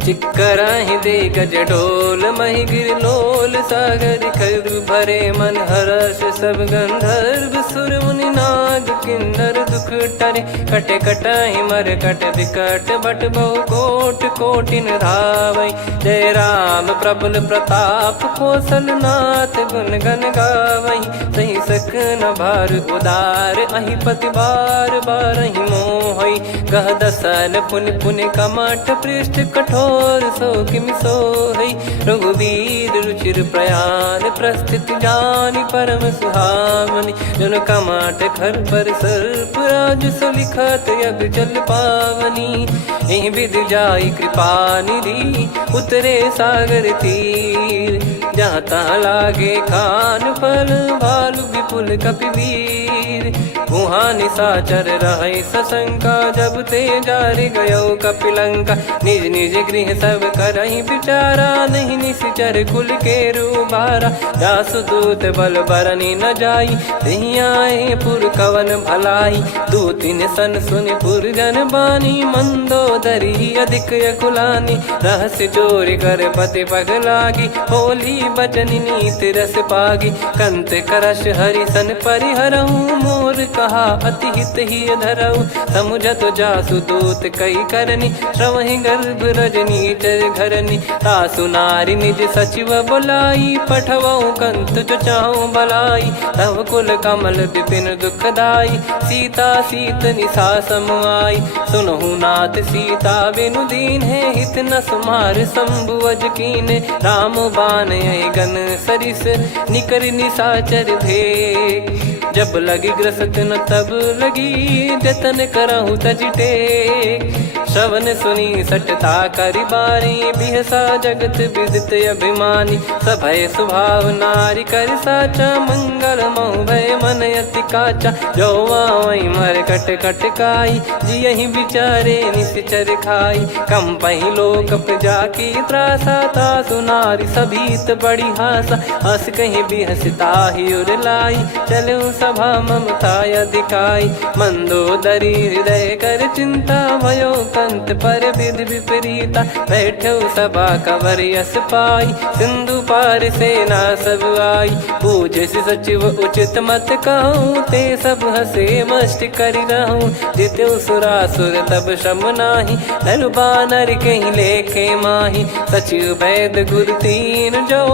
चिक्कराहि दे गज डोल मही गिर लोल सागर खर भरे मन हर्ष सब गंधर्व सुर मुनि नार माग किन्नर दुख टरे। कटे कटहि मर कट विकट बट बहु कोट कोटिन धावै। जय राम प्रबल प्रताप कौशल नाथ गुण गण गावै। सही सकन भार उदार अहि पति बार बारहि मोहै। गह दसल पुन पुन कमठ पृष्ठ कठोर सो किमि सोहै। रघुवीर रुचिर प्रयाण प्रस्थित जानि परम सुहावनि। जन कमठ खर पर सर्प राज सलिखत यग जल पावनी। एहि विधि जाई कृपा निधि उतरे सागर तीर। जहाँ तहाँ लागे खान फल भालु विपुल कपिवीर। वहाँ निशाचर रहै सशंका जब ते जारि गयो कपिलंका। निज निज गृह सब करहि विचारा नहीं निश्चर कुल के रूबारा। जासु दूत बल बरनि न जाई तेहि आए पुर कवन भलाई। दूतिन सन सुनि पुर जन बानी मंदोदरी अधिक यकुलानी। रहस्य चोरी कर पति पग लागी होली बचन नीति रस पागी। कंत करश हरिसन परिहरहु मोर कहा अति हित ही धरऊ। समुझत जासु दूत कई करनी श्रवहि गर्भ रजनी चर घरनी। तासु नारी निज सचिव बुलाई पठवऊ कंत जो चाहूं बलाई। तव कुल कमल विपिन दुखदाई सीता सीत निशा समाई। सुनहु नाथ सीता बिनु दीन है हित न सुमार शंभु अज कीने। राम बाण गन सरिस निकर निशाचर भेग। जब लगी ग्रसत न तब लगी जतन करहु तज टेक। श्रवण सुनी सटता करि बारी बिहसा जगत विदित अभिमानी। सभय स्वभाव नारी कर साचा मंगल मऊ भय मन अति काचा। जो आवै मर कट कट काई जियहि विचारे निश्चर खाई। कम पहि लोक जाकी त्रासा तासु नारी सभीत बड़ी हासा। हस कहीं बिहसता ही उर लाई चलऊ सभा ममता अधिकाई। मंदोदरी हृदय कर चिंता भयो कंत पर विधि विपरीता। बैठो सभा कवर यस पाई सिंधु पार सेना सब आई। पूज्य सचिव उचित मत कहूँ ते सब हसे मष्ट करि रहूँ। जित्यु सुरासुर तब श्रम नाही नर बानर कहीं लेखे माही। सचिव वैद गुरु तीन जो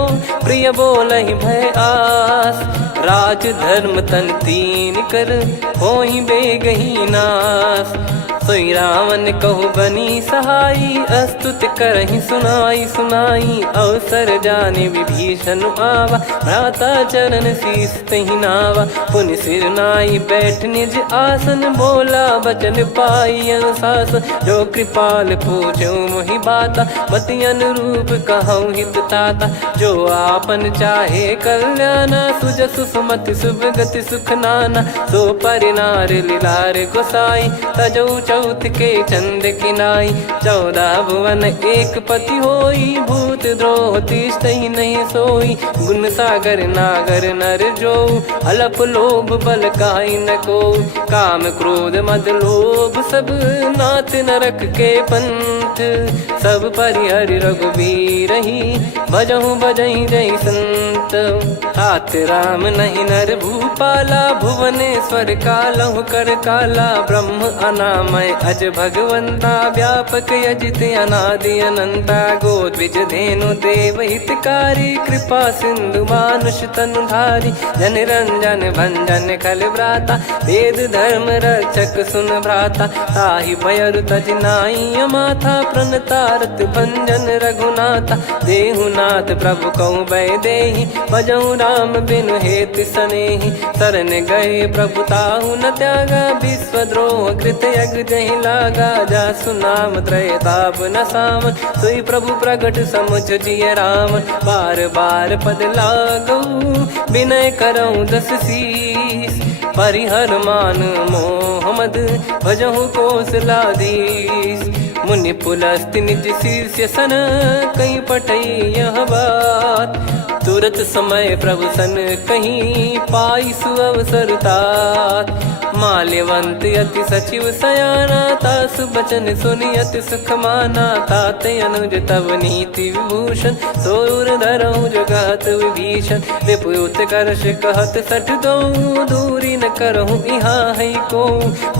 प्रिय बोलहि भय आस। राज धर्म तन तीन कर होई बेगही नास। सोई रावण कहु बनी सहाई अस्तुत करहि सुनाई सुनाई। अवसर जाने विभीषण आवा भ्राता चरण शीस तहि नावा। पुनि सिर नाई बैठ निज आसन बोला बचन पाई अनुशासन। जो कृपाल पूछो मोहि बाता मति अनुरूप कहूँ हित ताता। जो आपन चाहे कल्याणा सुजसु सुमति सुभगति सुख नाना। सो परिनार लीलार गोसाई तजौ चौथ के चंद किनाई। 14 भुवन एक पति होई भूत द्रोह तिष्ठहि नहीं सोई। गुण सागर नागर नर जो अलप लोभ बल काई न को। काम क्रोध मद लोभ सब नाथ नरक के पंथ। सब परिहरि रघुबीर ही भजहु भजहि जय संत। तात राम नहीं नर भूपाला भुवनेश्वर कालहु कर काला। ब्रह्म अनामय अज भगवंता व्यापक यजित अनादि अनंता। गोद्विज धेनु देव हितकारी कृपा सिंधु मानुष तनुधारी। जन रंजन भंजन खल भ्राता वेद धर्म रक्षक सुन भ्राता। ताहि भयरु तज नाई माथा प्रणतारत भंजन रघुनाथा। देहुनाथ प्रभु कहु भय देहि भजहु राम बिनु हेत सनेहि। शरण गए प्रभु ताहु न त्यागा विश्वद्रोह कृत यज्ञ जहि लागा। जासु नाम त्रय ताप न सामन सोई प्रभु प्रगट समुझ जिय राम। बार बार पद लागऊ विनय करऊँ 10 शीस। परिहर मान मोह मद भजहु कौशलाधीश। मुनि पुलस्त्य निज शिष्य सन कहीं पठई यह बात। तुरत समय प्रभु सन कहीं पाई सुअवसर तात। माल्यवंत अति सचिव सयाना तासु बचन सुनि अति सुख माना। ताते अनुज तव नीति विभूषण सोर धरऊ जगत विभीषण। विपुत करश कहत सठ दो दूरी न करहु यहाँ है को।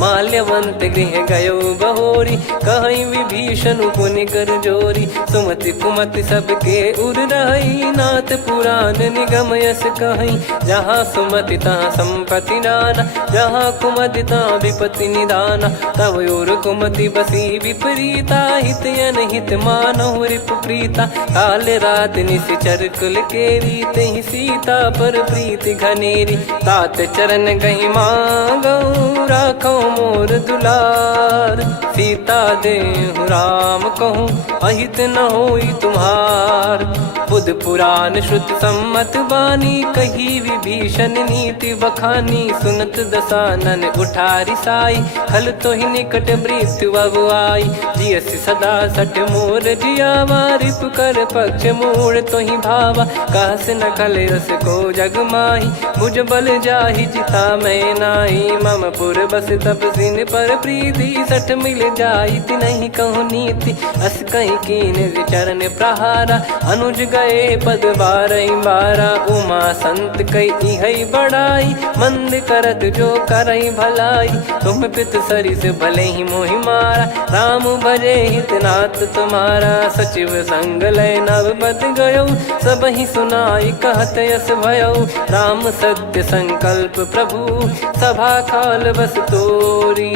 माल्यवंत गृह गयो बहोरी, कहीं विभीषण पुनि कर जोरी। सुमति कुमति सबके उर रही, नाथ पुराण निगम यस कहीं। जहाँ सुमति तहाँ संपत्ति नाना, जहाँ कुमति तहाँ विपत्ति निदाना। तब और कुमति बसी विपरीता, हित अनहित मानहु रिपु प्रीता। काल रात निश्चर कुल केरी, तहि सीता पर प्रीति घनेरी। तात चरण गही मांगऊ, राखो मोर दुलार। सीता देहु राम कहूँ, अहित न होई तुम्हार। बुध पुराण श्रुत सम्मत बानी, कही विभीषण नीति बखानी। सुनत दसानन उठारी साई, खल तो ही निकट मृत्यु अब आई। जियसि सदा सठ मोर जियावा, रिप कर पक्ष मूड़ तो ही भावा। कहस न खल रस को जग माही, मुझ बल जाहि जिता मैं नाई। मम पुर बस तपसिन पर प्रीति, सठ मिल जाई नहीं कहूँ नीति। अस कहीं कीन चरण प्रहारा, अनुज गए पद बारई बारा। उमा संत कई है बड़ाई, मंद करत जो करई भलाई। तुम पित सरिस भले ही मोहि मारा, राम भजे हित नाथ तुम्हारा। सचिव संग लय नव बद गयो, सब ही सुनाई कहत यस भयो। राम सत्य संकल्प प्रभु, सभा काल बस तोरी।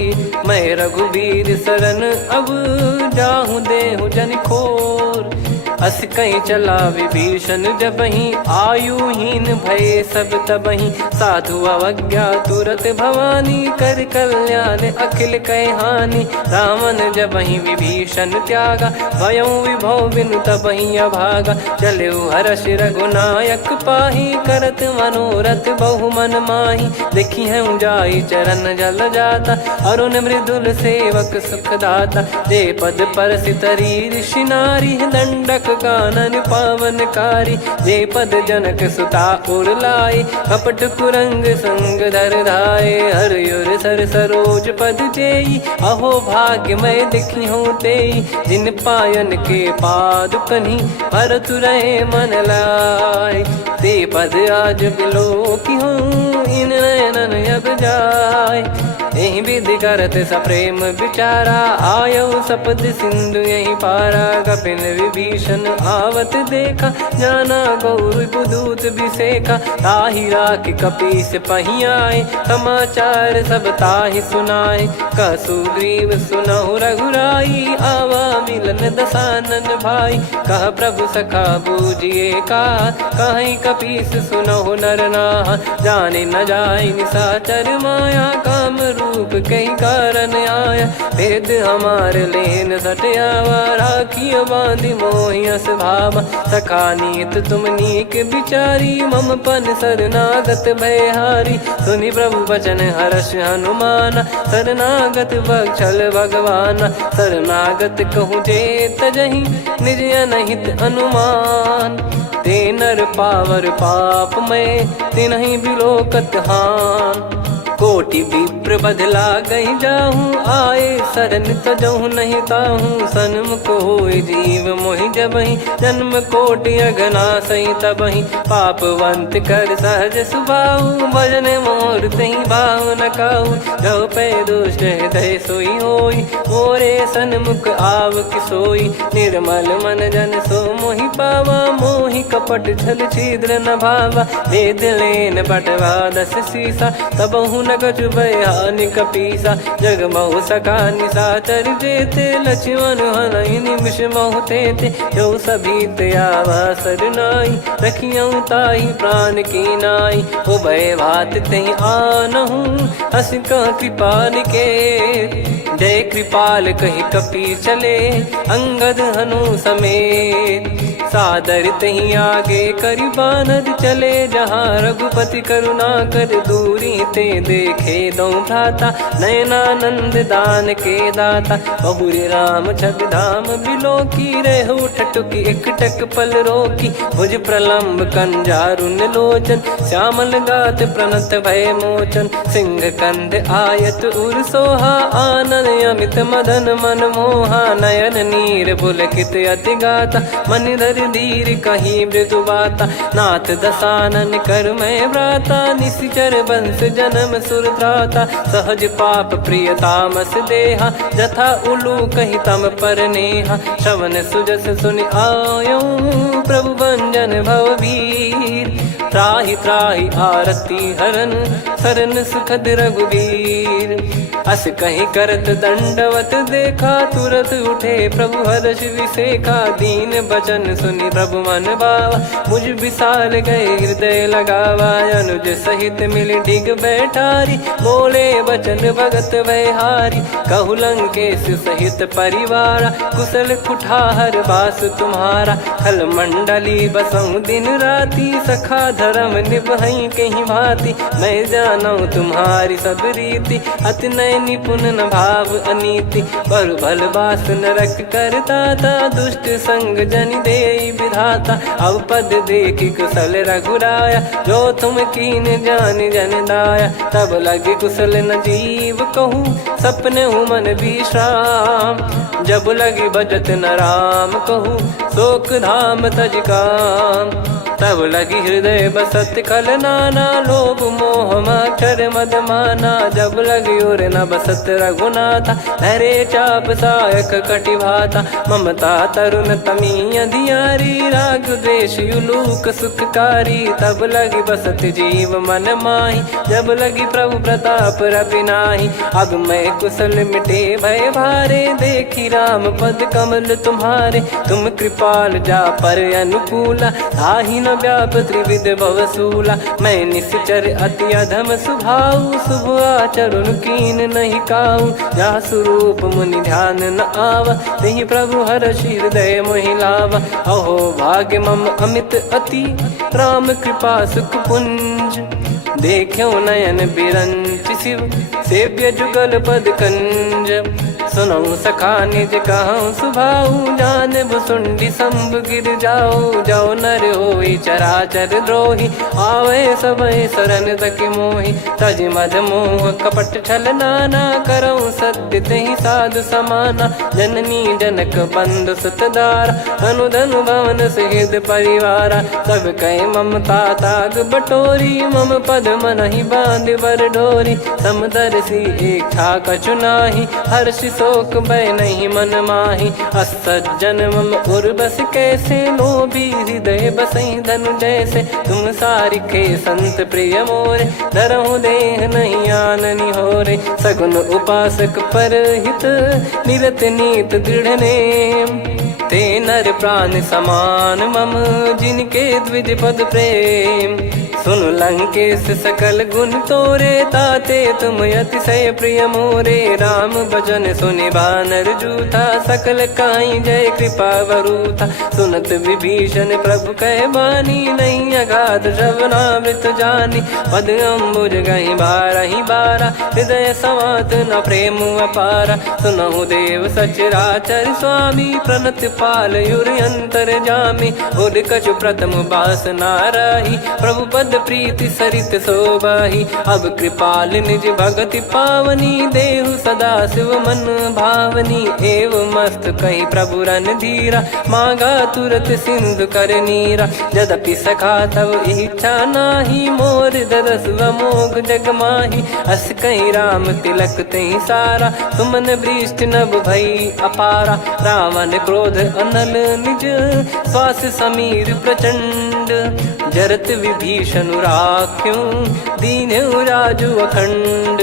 मैं रघुबीर शरण अब, जाहूँ देहु जन खोर। अस कहीं चला विभीषण जबहि, आयुहीन भय सब तबहि। साधु अवज्ञा तुरत भवानी, कर कल्याण अखिल कह हानि। रावण जबहि विभीषण त्यागा, भयउ विभव बिनु तबहि अभागा। चलऊ हर्ष रघुनायक पाही, करत मनोरथ बहु मन माही। देखी है जाई चरण जल जाता, अरुण मृदुल सेवक सुखदाता। जे पद पर सितरी ऋषि नारी, दंडक कानन पावनकारी। जे पद जनक सुता उर लाए, कपट कुरंग संग धर धाये। हरियुर सर सरोज पद जेई, अहो भाग्य मैं दिखी हूँ तेई। जिन पायन के पाद कन्ही, भरत रहे मन लाए। ते पद आज बिलो की हूँ, इन नयनन अब जाय। यही विधि करत सप्रेम विचारा, आयऊ सपद सिंधु यही पारा। कपिन विभीषण आवत देखा, जाना गौर बुदूत बिसेखा। ताहि राख कपीस पही आए, समाचार सब ताहि सुनाए। कह सुग्रीव सुनहु रघुराई, आवा मिलन दसानन भाई। कह प्रभु सखा बूझिए का, कहीं कपीस सुनहु नर नाहा। जाने न जाय निशाचर माया, काम रूप कई कारण आया। भेद हमार लेन सटयावा, राखियो बांधि मोहियस भावा। सखा नीत तुम नीक बिचारी, मम पन शरणागत भयहारी। सुनि प्रभु वचन हर्ष हनुमाना, शरणागत बक्षल भगवाना। शरणागत कहूँ जे तजहि, निज अनहित अनुमान। ते नर पावर पाप में, तिन्हि बिलोकत हान। कोटि विप्र बदला गई जाहूँ, आए शरण तजहु नहीं ताहूँ। सन्मुख होय जीव मोहि जबहि, जन्म कोटि अगना सही तबहि। पापवंत कर सहज सुभाऊ, भजन मोर तहि भाव न काहू। जो पै दुष्ट हृदय सोई होई, मोरे सन्मुख आव किसोई। निर्मल मन जन सो मोहि पावा, मोहि कपट छल छिद्र न भावा। वेद लेन बटवा दस सीसा, तबहु न कछु भयानि कपीसा। जग महु सखा निशाचर जेते, लक्ष्मण हनहि निमिष महु तेते। जो सभी त्यावा सरनाई, रखियऊ ताहि प्राण की नाई। उभय भात तहि आनहु, हस कह कृपाल के। जय कृपाल कहि कपी चले, अंगद हनु समेत। सादर तही आगे करि बानर चले, जहाँ रघुपति करुणा कर दूरी ते देखे दो भ्राता। नयनानंद दान के दाता, बहुरी राम छग धाम बिलो की। रेहु ठटुकी एकटक पल रोकी, भुज प्रलम्ब कंजारुन लोचन। श्यामल गात प्रणत भय मोचन, सिंह कंध आयत उर सोहा। आनन अमित मदन मन मोहा, नयन नीर पुलकित अति गाता। मनिधर कर धीर कहीं मृदु बाता। नाथ दसानन कर मैं व्राता, निशिचर बंस जन्म सुर त्राता। सहज पाप प्रिय तामस देहा, जथा उलू कही तम पर नेहा। श्रवण सुजस सुनि आयो, प्रभु भंजन भवबीर। त्राहि त्राहि आरती हरन, सरन सुखद रघुबीर। अस कहीं करत दंडवत देखा, तुरत उठे प्रभु हर्ष विसेखा। दीन बचन सुनि प्रभु मन भावा, मुझ विसाल गए हृदय लगावा। अनुज सहित मिल डिग बैठारी, बोले बचन भगत वैहारी। कहु लंकेश सहित परिवारा, कुशल कुठार बास तुम्हारा। खल मंडली बसऊं दिन राती, सखा धर्म निभई कहीं भांति। मैं जानू तुम्हारी सब रीति, अति नय निपुण न भाव अनीति। पर भल बास नरक करता था, दुष्ट संग जन दे विधाता। अब पद देखी कुशल रघुराया, जो तुम कीन जान जन दाया। तब लगे कुशल न जीव कहूँ, सपने हूँ मन विश्राम। जब लगी बजत न राम कहूँ, शोक धाम तज काम। तब लगी हृदय बसत खल नाना, लोभ मोह मक्षर मद माना। जब लगी उर न बसत रघुनाथा, धरे चाप सायक कटि भाता। ममता तरुण तमी अधियारी, राग द्वेष युलूक सुखकारी। तब लगी बसत जीव मन माही, जब लगी प्रभु प्रताप रवि नाही। अब मैं कुशल मिटे भय भारे, देखी राम पद कमल तुम्हारे। तुम कृपाल जा पर अनुकूला, ताहि न व्याप त्रिविध भवसूला। मैं निश्चर अति अधम सुभाऊ, शुभ आचरण कीन नहीं काऊ। जा स्वरूप मुनि ध्यान न आवा, तेहि प्रभु हर्ष हृदय मोहि लावा। अहो भाग्य मम अमित अति, राम कृपा सुख पुंज। देखो नयन बिरंच शिव, सेव्य जुगल पद कंज। सुनऊ सखा निज कहूँ सुभाऊ, जान भुसुंडी संभ गिर जाओ। जाओ नर होई चराचर द्रोही, आवे सबय शरण तक मोहि। तज मद मोह कपट छल नाना, करऊँ सत्य तेहि साधु समाना। जननी जनक बंधु सुतदारा, धनु धनु भवन सहित परिवारा। सब कहे ममता ताग बटोरी, मम पद मनहि बांध बर डोरी। समदर्शी इच्छा कछु नाही, हर्ष शोक भय नहीं मन माही। असज्जन मम उर्वश कैसे, लोभी हृदय बसई धनु जैसे। तुम सारिखे संत प्रिय मोरे, धरहु देह नहीं आननि होरे। सगुन उपासक परहित, निरत नीत दृढ़ नेम। ते नर प्राण समान मम, जिनके द्विज पद प्रेम। सुन लंकेश सकल गुण तोरे, ताते तुम अतिशय प्रिय मोरे। राम भजन सुनि बानर जूथा, सकल काई जय कृपा वरूथा। सुनत विभीषण प्रभु कह बानी, नहीं अगाध श्रवणामृत जानी। पद अम्बुज गहि बारहि बारा, हृदय समात न प्रेम अपारा। सुनहु देव सचराचर स्वामी, प्रणत पाल युर अंतर जामी। उद कछु प्रथम बास नाराही, प्रभु पद प्रीति सरित शोभाही। अब कृपाल निज भगति पावनी, देहु सदा शिव मन भावनी। एव मस्त कही प्रभु रन धीरा, मांगा तुरत सिंधु कर नीरा। यद्यपि सखा तब इच्छा नाही, मोर दरस अमोघ जग माही। अस कहीं राम तिलक तहि सारा, सुमन वृष्ट नभ भई अपारा। रावण क्रोध अनल निज, श्वास समीर प्रचंड। जरत विभीषण राख्यों, दीन्हु राजु अखंड।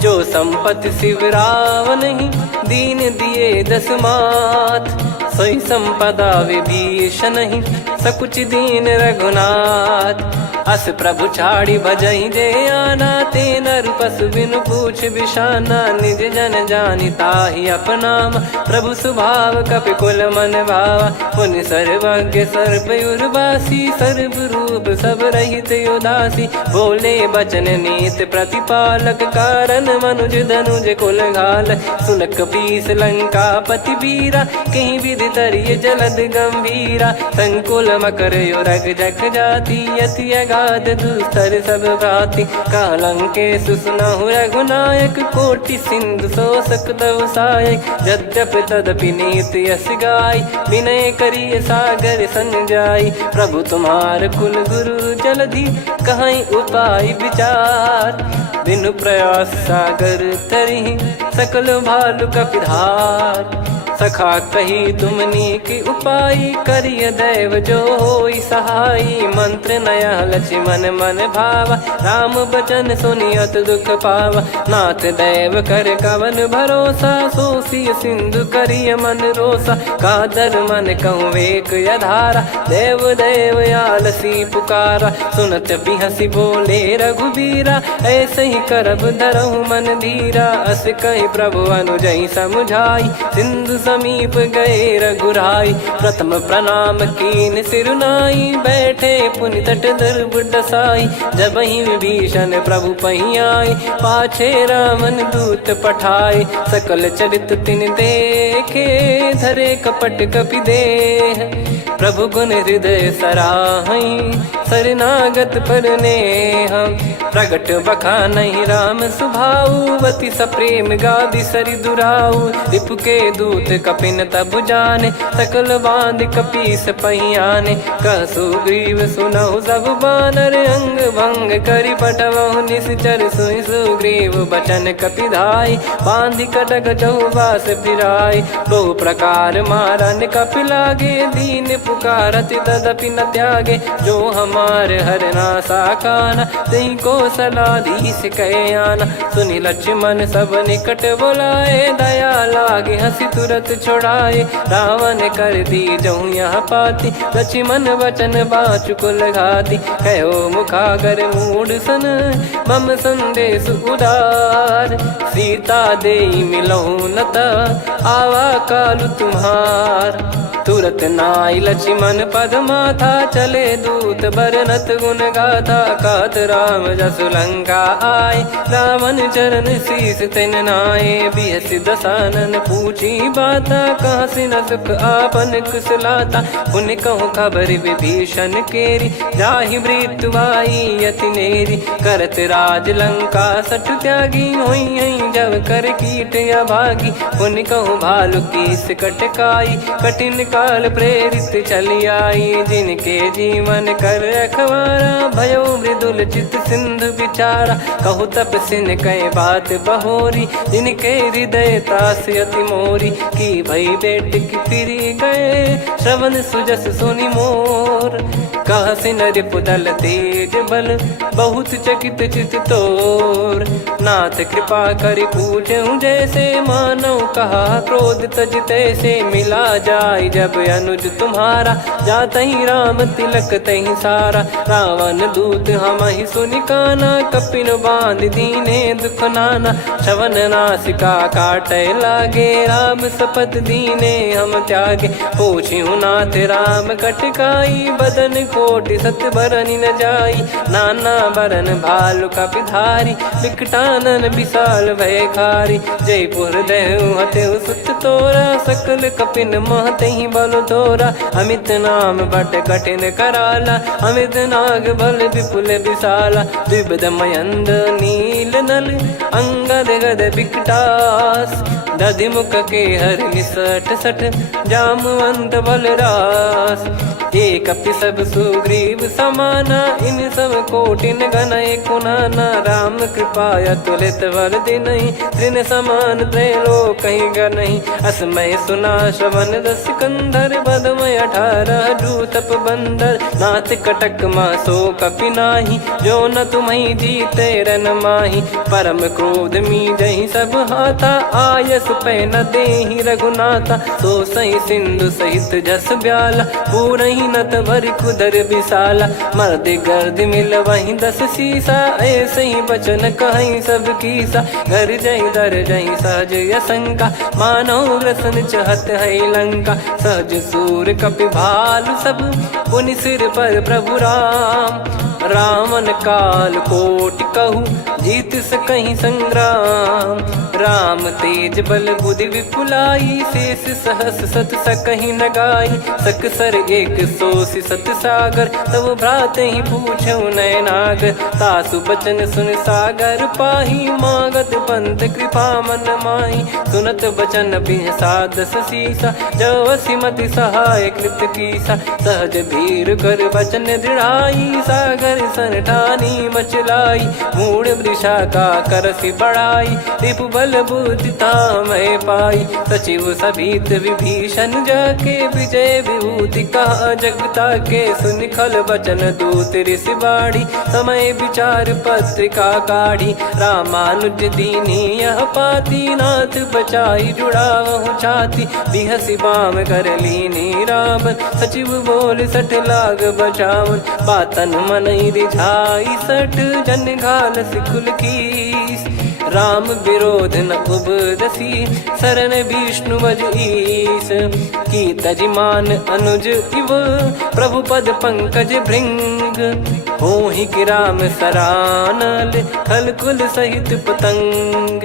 जो संपत्ति शिव रावण ही, दीन दिए दस मात। सोई संपदा विभीषण ही, सकुच दीन रघुनाथ। अस प्रभु छाड़ी भजई जे आना, ते नर पशु बिनु पूछ बिशाना। निज जन जानि ताहि अपनाम, प्रभु स्वभाव कपि कुल मन भावा। मुनि सर्वज्ञ सर्वयुर्वासी, सर्व रूप सब रहित उदासी। बोले बचन नीत प्रतिपालक, कारण मनुज धनुज कुल घाल। सुन कपीस लंका पति वीरा, कहीं विधि तरिय जलद गंभीरा। संकुल मकर युरग जख जाति, यति गाद दुस्तर सब भांति कालंके सुसुनाहु रघुनायक कोटि सिंधु शोषक तव सहायक यद्यपि तदपि नीत यस गाय विनय करिय सागर सन जाई प्रभु तुम्हार कुल गुरु जलधि कहीं उपाय विचार बिनु प्रयास सागर तरिहि सकल भालु कपिधार सखा कही तुमनी की उपाय करिय दैव जो होई सहाई मंत्र नया लक्ष्मण मन भावा राम बचन सुनियत दुख पावा नाथ दैव कर कवन भरोसा सोसिय सिंधु करिय मन रोसा कादर मन कहूँ वेक यधारा देव देव आलसी पुकारा सुनत बिहसी बोले रघुबीरा ऐसे ही करब धरहु मन धीरा अस कही प्रभु अनुजई समुझाई सिंधु समीप गए रघुराई प्रथम प्रणाम कीन सिरुनाई बैठे पुनि तट दर्भ डसाई जब ही विभीषण प्रभु पही आए पाछे रामन दूत पठाए सकल चरित तिन देखे धरे कपट कपि देह प्रभु गुण हृदय सराहई शरणागत पर नेह प्रगट बखानहि राम सुभाऊ वति सप्रेम गादि सरि दुराऊ रिपु के दूत कपिन तब जाने सकल बांध कपीस पहियाने कह सुग्रीव सुनहु सब बानर अंग भंग करि पटवहु निश्चर सुनि सुग्रीव बचन कपिधाई बांधि कटक चहुबास फिराई बहु प्रकार मारन कपि लागे दीन पुकारति तदपि न त्यागे जो हमार हरना साकाना तही को सलाधीश कहे आना सुनि लक्ष्मण सब निकट बुलाए दया लागे हंसी तुरत छोड़ाए रावण कर दी जहूँ यहाँ पाती लक्ष्मण वचन बाचु कुल घाती कहो मुखागर मूड सन मम संदेश उदार सीता देई मिलहु नता आवा कालु तुम्हार तुरत नाई लक्ष्मण पद माथा चले दूत बरनत गुण गाथा कात राम जसु लंका आए रावण चरण शीस तिन नाये बिहसि दसानन पूछी बाता कहाँ से न सुख आपन कुशलाता पुन कहूँ खबर विभीषण केरी जाहि मृत्यु आई यति नेरी करत राज लंका सठ त्यागी होई जब कर कीट अभागी पुन कहूँ भालु कीस कटकाई कठिन काल प्रेरित चली आई जिनके जीवन कर रखवारा भयो मृदुल चित सिंधु विचारा कहु तप सिन कई बात बहोरी जिनके हृदय तास अति मोरी की भई बेट की फिरी गए श्रवण सुजस सुनि मोर कह सिन रिपुदल तेज बल बहुत चकित चित तोर नाथ कृपा करि पूछूं जैसे मानव कहा क्रोध तज तैसे मिला जाय जब अनुज तुम्हारा जात ही राम तिलक तही सारा रावण दूत हम ही सुनि काना कपिन बांध दीने दुख नाना श्रवण नासिका काटे लागे राम सपत दीने हम त्यागे पूछ्यू नाथ राम कटकाई बदन कोटि सत बरनि न जाई नाना बरन भालु कपिधारी विकटानन विशाल भय खारी जयपुर देहु हतेउ सुत तोरा सकल कपिन महतहि बल तोरा अमित नाम बट कठिन कराला अमित नाग बल विपुल विशाला द्विपद मयंद नील नल अंगद गद विकटास दधि मुख के हर निसठ सठ जामवंत बलरास एक अपि सब सुग्रीव समाना इन सब कोटिन गनय कुनाना राम कृपा अतुलित बल दिनहि त्रिन समान त्रैलोक कहीं गनहि असमय सुना श्रवण दस कंधर बदमय 18 जूतप बंदर नाथ कटक मासो कपि नाही जो न तुम्हि जीते रन माही परम क्रोध मी जहि सब हाथा आयस पै न देहि रघुनाथा सो सही सिंधु सहित जस ब्याला पूरहि नत भरि कुदर विशाला मर्द गर्द मिल वहीं 10 सीसा ऐसे ही बचन कहीं सब कीसा घर जहि दर जहि सहज यसंका मानव रसन चहत है लंका सहज सूर कपि भालु सब पुनि सिर पर प्रभु राम रावण काल कोटि कहु जीत सकहीं संग्राम। राम तेज बल बुद्धि विपुलाई, शेष सहस सत सकहीं न गाई। सकसर एक सोसी सत सागर, तब भ्रात ही पूछो नयनागर। तासु बचन सुन सागर पाही, मागत पंथ कृपा मन माही। सुनत बचन बिहसादस सीसा, जव सिमति सहाय कृत कीसा। सहज भीर कर बचन दृढ़ाई, सागर सन ठानी मचलाई। मूढ़ वृषा का करसि बढ़ाई, रिपु बल बुद्धि तामय पाई। सचिव सभीत विभीषण जाके, विजय विभूति कहा जगता के। सुनि खल बचन दूत ऋषि बाड़ी, समय विचार पत्रिका काढ़ी। रामानुज दीनी यह पाती, नाथ बचाई जुड़ावहु छाती। बिहसि बाम कर लीनी रावण, सचिव बोल सठ लाग बचावन। बातन मनई रिझाई सठ, जन घाल सिकुल कीस। राम विरोध न उपदसी, शरण विष्णु बज ईस। की तजिमान अनुज इव, प्रभु पद पंकज भृंग। होहि कि राम सरानल, खल कुल सहित पतंग।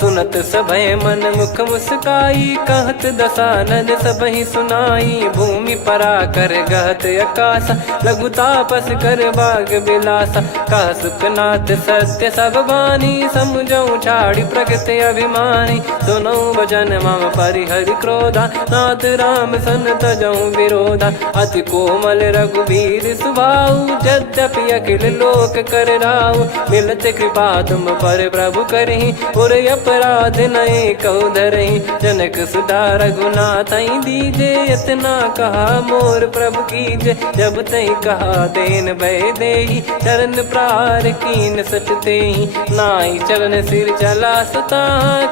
सुनत सभय मन मुख मुस्काई, कहत दसानन सबहि सुनाई। भूमि परा कर गहत आकाशा, लघु तापस कर बाग बिलासा। कह सुखनाथ सत्य सब बानी, समुझौ छाड़ी प्रगति अभिमानी। सुनो भजन मम परिहरि क्रोधा, नाथ राम सन तजौ विरोधा। अति कोमल रघुवीर सुभाऊ, यद्यपि अखिल लोक कर राऊ। मिलत कृपा तुम पर प्रभु करहि, पुर अपराध नए कौ धरहि। जनक सुधा रघुनाथ दीजे, इतना कहा मोर प्रभु कीजे। जब तई कहा देन भय देहि, चरण प्रार कीन सट तेहि। नाई चरण सिर चला सता,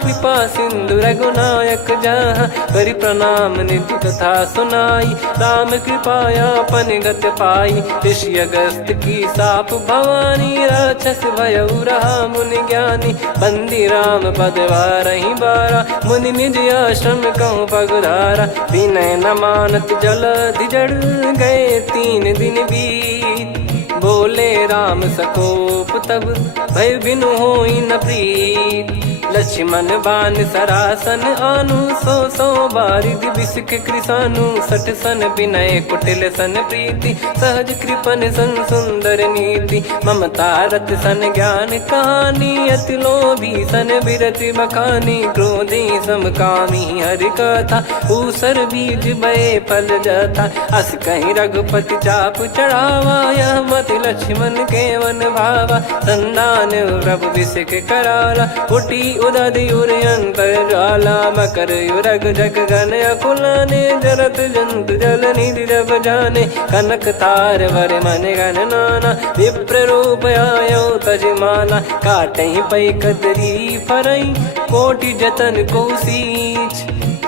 कृपा सिंधु रघुनायक जहाँ। करि प्रणाम निधि कथा सुनाई, राम कृपाया पन गत पाई। ऋषि अगस्त की साप भवानी, राक्षस भयउ रहा मुनि ज्ञानी। बंदी राम पद वारहि बारा, मुनि निज आश्रम कहूँ पगधारा। विनय न मानत जलधि जड़, गए 3 दिन बीत। बोले राम सकोप तब, भय बिनु होई न प्रीत। लक्ष्मण बान सरासन आनु, 100 बारिधि बिसक कृसानु। 60 सन विनय कुटिल सन प्रीति, सहज कृपन सन सुंदर नीति। ममता रत सन ज्ञान कहानी, अति लोभी सन बिरति बखानी। क्रोधी समकामी हरि कथा, ऊसर बीज बये फल जथा। अस कहीं रघुपति चाप चढ़ावा, यह मत लक्ष्मण के मन भावा। संदान प्रभु बिसक कराला, उठी उदधि उर अंतर ज्वाला। मकर युरग जग गण अकुलाने, जरत जंतु जल निधि जब जाने। कनक तार वर मन गण नाना, विप्र रूप आयो तजमाना। काटहि पै कदरी फरई, कोटि जतन को सींच।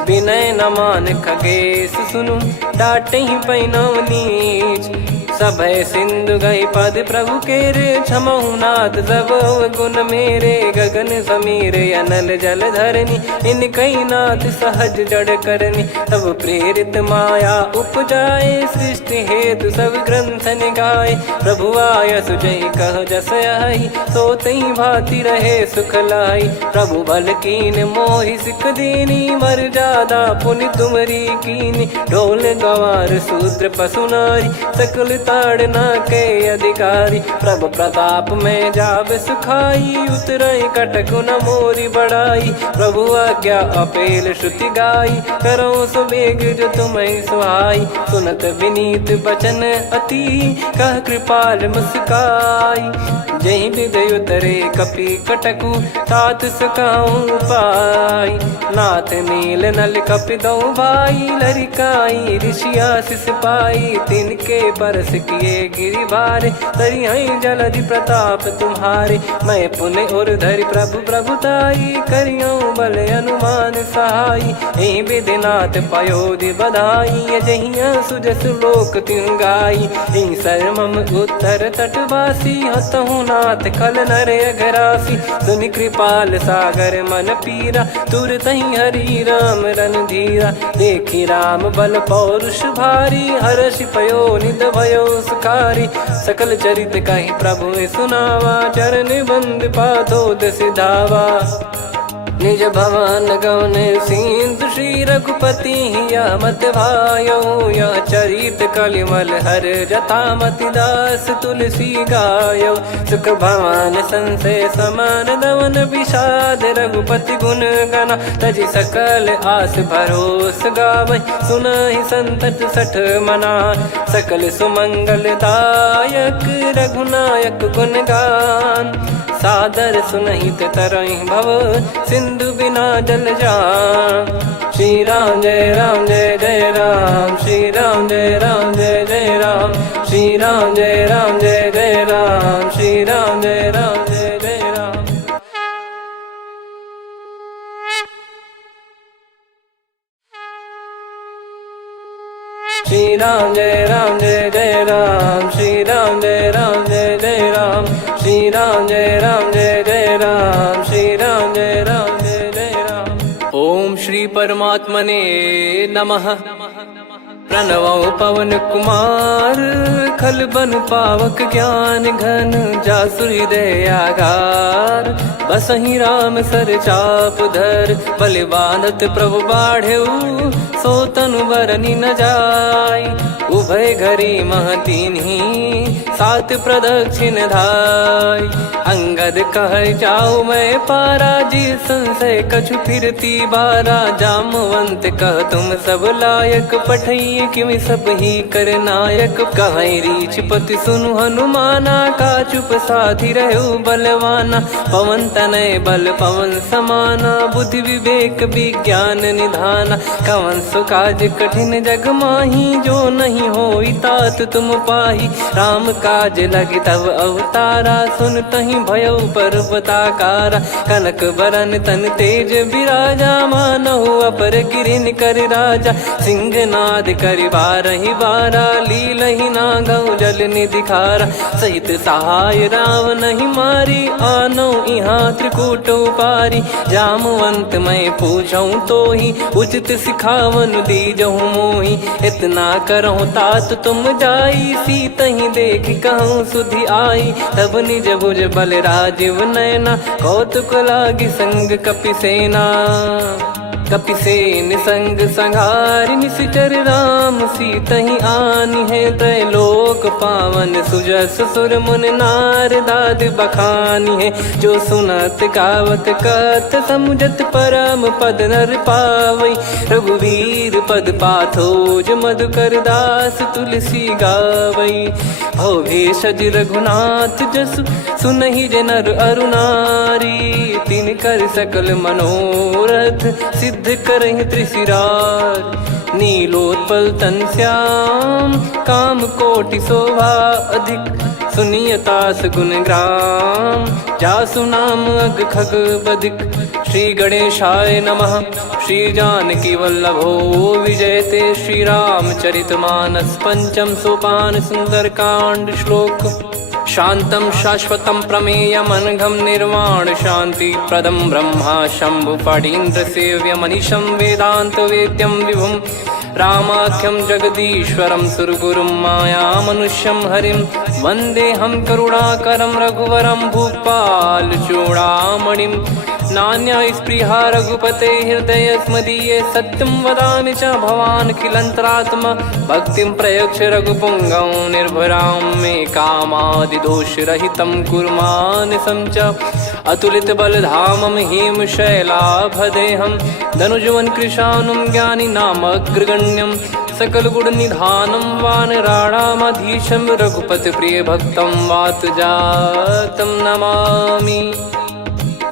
विनय न मान खगेश सुनु, डांटहि पै नव नीच। सभय सिंधु गई पद प्रभु केरे, क्षमहु नाथ सब गुण मेरे। गगन समीरे अनल जल धरनी, इन कई नाथ सहज जड़ करनी। तब प्रेरित माया उपजाए, सृष्टि हेतु सब ग्रंथ निगाए। प्रभु आय सुजई कह जस आई, सोतई भांति रहे सुख लाई। प्रभु बल कीन मोहि सिख दीनी, मर्यादा पुनि तुमरी कीनी। ढोल गवार शूद्र पशु नारी, सकल ताड़ना के अधिकारी। प्रभु प्रताप में जाब सुखाई, उतरई कटक न मोरी बढ़ाई। प्रभु आज्ञा अपेल श्रुति गाई, करो सुबेग जो तुम्हें सुहाई। सुनत विनीत बचन अति, कह कृपाल मुस्काई। जहि हृदय उतरे कपि कटकु, तात सकाऊं पाई। नाथ नील नल कपि दो भाई, लरिकाई ऋषि आशीष पाई। तिनके परस किए गिरि भारे, तरिहै जलधि प्रताप तुम्हारे। मैं पुण्य और धरि प्रभु प्रभुताई, करियौ बल अनुमान सहाई। एहि विधिनाथ पयोधि बधाई, जहिया सुजस लोक तिहुँ गाई। एहि सरमम उत्तर तटवासी, हतहु रघुनाथ खल नर अघरासी, सुनि कृपाल सागर मन पीरा, तुरतहि हरि राम रणधीरा। देखि राम बल पौरुष भारी, हर्षि पयो निध भयो सुखारी। सकल चरित कहि प्रभु सुनावा, चरण बंद पादोद सिधावा। निज भवन गौन सिंधु श्री रघुपति हिया मत भायो, यह चरित कलिमल हर जथा मति दास तुलसी गायो। सुख भवन संशय समान दवन विषाद, रघुपति गुण गना तजि सकल आस भरोस गावै। सुनहि संतत सठ मना, सकल सुमंगल दायक रघुनायक गुण गान। सादर सुनहित तरहि भव, सिंधु बिना जल जान। श्री राम जय जय राम, श्री राम जय जय राम, श्री राम जय जय राम, श्री राम जय जय राम। श्री राम जय जय राम, श्री राम जय जय राम, श्री राम जय जय राम, श्री राम जय जय राम। ओम श्री परमात्मने नमः। प्रणवौ पवन कुमार, खल बन पावक ज्ञान घन, जासु हृदय आगार। बसहि राम सर चाप धर, बलि बांधत प्रभु बाढ़ऊ, सो तनु बरनि न जाय। उभय घरी महतीन्ही, सात प्रदक्षिण धाय। अंगद कह जाऊ मैं पारा, जी संशय कछु फिरती बारा। जामवंत कह तुम सब लायक, पठई किमि सब ही कर नायक। कहै रीछ पति सुनु हनुमाना, का चुप साधि रहु बलवाना। पवन तनय बल पवन समाना, बुद्धि विवेक विज्ञान निधाना। कवन सो काज कठिन जग माही, जो नहीं होई तात तुम पाही। राम काज लगी तब अवतारा, सुन तहि भयउ पर्वताकारा। कनक बरन तन तेज बिराजा, मानहु अपर गिरिन कर राजा। सिंहनाद करि बारहि बारा, लीलहि नागौ जल निधि खारा। सहित सहाय राम नहीं मारी, आनौ इहाँ त्रिकूट उपारी। जामवंत मैं पूछऊँ तोहि, उचित सिखावन दीजहु मोहि। इतना करहु तात तुम जाई, सीतहि देख कहूँ सुधि आई। तब निज भुज बल राजीव नयना, कौतुक लागी संग कपिसेना। कपिसेन संग संघारि निशिचर राम, सीतहि आनि है त्रैलोक पावन। सुजस सुर मुन नार दाद बखानी है, जो सुनत गावत कथ समुझत परम पद नर पावै। रघुवीर पद पाथोज मधुकर दास तुलसी गावै। भव भेषज रघुनाथ जसु, सुनहि जे नर अरु नारी। तिन कर सकल मनोरथ, सिद्ध करहि त्रिशिरार। नीलोत्पल तन श्याम, काम कोटि शोभा अधिक। सुनियतास गुण ग्राम, जासु नाम अग खग बधिक। श्री गणेशाय नमः। श्री जानकी वल्लभो विजयते, श्री रामचरित मानस पंचम सोपान सुंदरकांड श्लोक। शांतं शाश्वतं प्रमेयमनघं निर्वाण शांति प्रदं ब्रह्मा शंभु फणीन्द्र सेव्य मनीषं वेदांत वेद्यं विभुं। रामाख्यं जगदीश्वरं सुरगुरुं माया मनुष्यं हरिं। वन्देऽहं करुणाकरं रघुवरं भूपाल चूडामणिं। नान्या स्पृहा रघुपते हृदय स्मदीये, सत्यं वदामि च भवान् खिलन्तरात्मा। भक्तिं प्रयच्छ रघुपुङ्गं निर्भरां मे कामादिदोषरहितं कुर्मानसं च। अतुलित बलधामं हेमशैलाभदेहं, धनुजवन कृशानुं ज्ञानिनामग्रगण्यं। सकल गुण निधानं वानराणामधीशं, रघुपति प्रिय भक्तं वातजातं नमामि।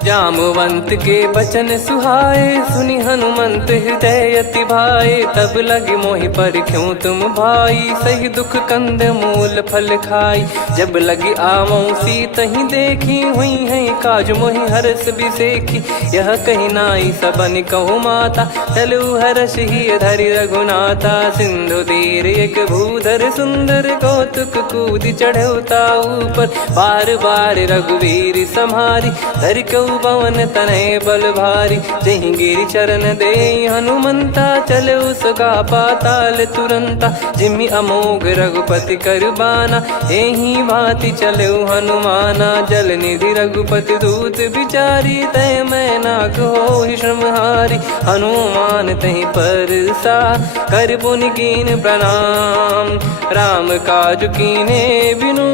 जामवंत के बचन सुहाए, सुनि हनुमंत हृदय अति भाए। तब लगे मोहि पर क्यों तुम भाई, सही दुख कंद मूल फल खाई। जब लगी आवऊं सीत ही देखी, हुई है काज मोहि हरस बिसेखी। यह कही नाई सबन कहु माता, चलू हरष ही धरि रघुनाथा। सिंधु तीर एक भूधर सुंदर, कौतुक कूद चढ़ौता ऊपर। बार बार रघुवीर सम्हारी, धरि कहु पवन तनय बल भारी। जहि गिरि चरण दे हनुमंता, चलो सगा पाताल तुरंता। जिमि अमोघ रघुपति कर बाना, एहि भांति चलो हनुमाना। जल निधि रघुपति दूत बिचारी, तय मैं नाग होहि श्रमहारी। हनुमान तहि परसा, कर पुनि कीन प्रणाम। राम काज कीने बिनु,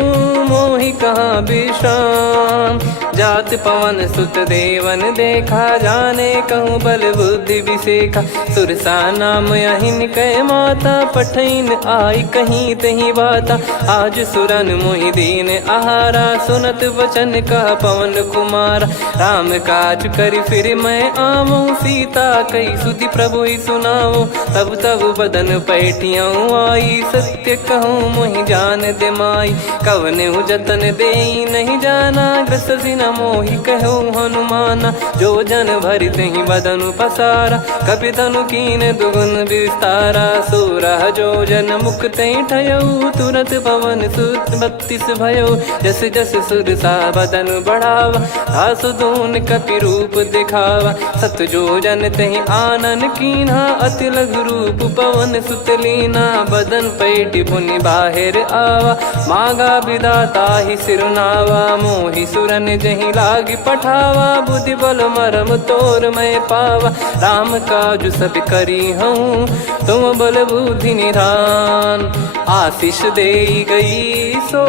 मोहि कहाँ विश्राम। जात पवन सुत देवन देखा, जाने कहूँ बल बुद्धि विसेखा। सुरसा नाम अहिन कै माता, पठैन आई कहीं तहीं बाता। आज सुरन मोहि दीन आहारा, सुनत वचन कह पवन कुमारा। राम काज करि फिर मैं आवऊं, सीता कई सुधि प्रभु ही सुनाओ। तब तब बदन पैठियाँ आई, सत्य कहूँ मोहि जान दे माई। कवने जतन दे नहीं जाना, ग्रसि न मोहि कहूँ हनुमाना। जो जन भरि तहि बदनु पसारा, कपि तनु कीन दुगुन विस्तारा। सोरह जो जन मुख तहि ठयऊ, तुरत पवन सुत 32 भयऊ। जस जस सुरसा बदन बढ़ावा, आसु दून कपि रूप दिखावा। सत जो जन तहि आनन कीन्हा, अति लघु रूप पवन सुत लीना। बदन पैठि पुनि बाहिर आवा, मांगा विधाता ही सिरुनावा। मोहि सुरन जहि लागी पठावा, बुद्धि बल मरम तोर मैं पावा। राम काज सब करी हूँ, तुम बल बुद्धि निधान। आशीष दे गई सो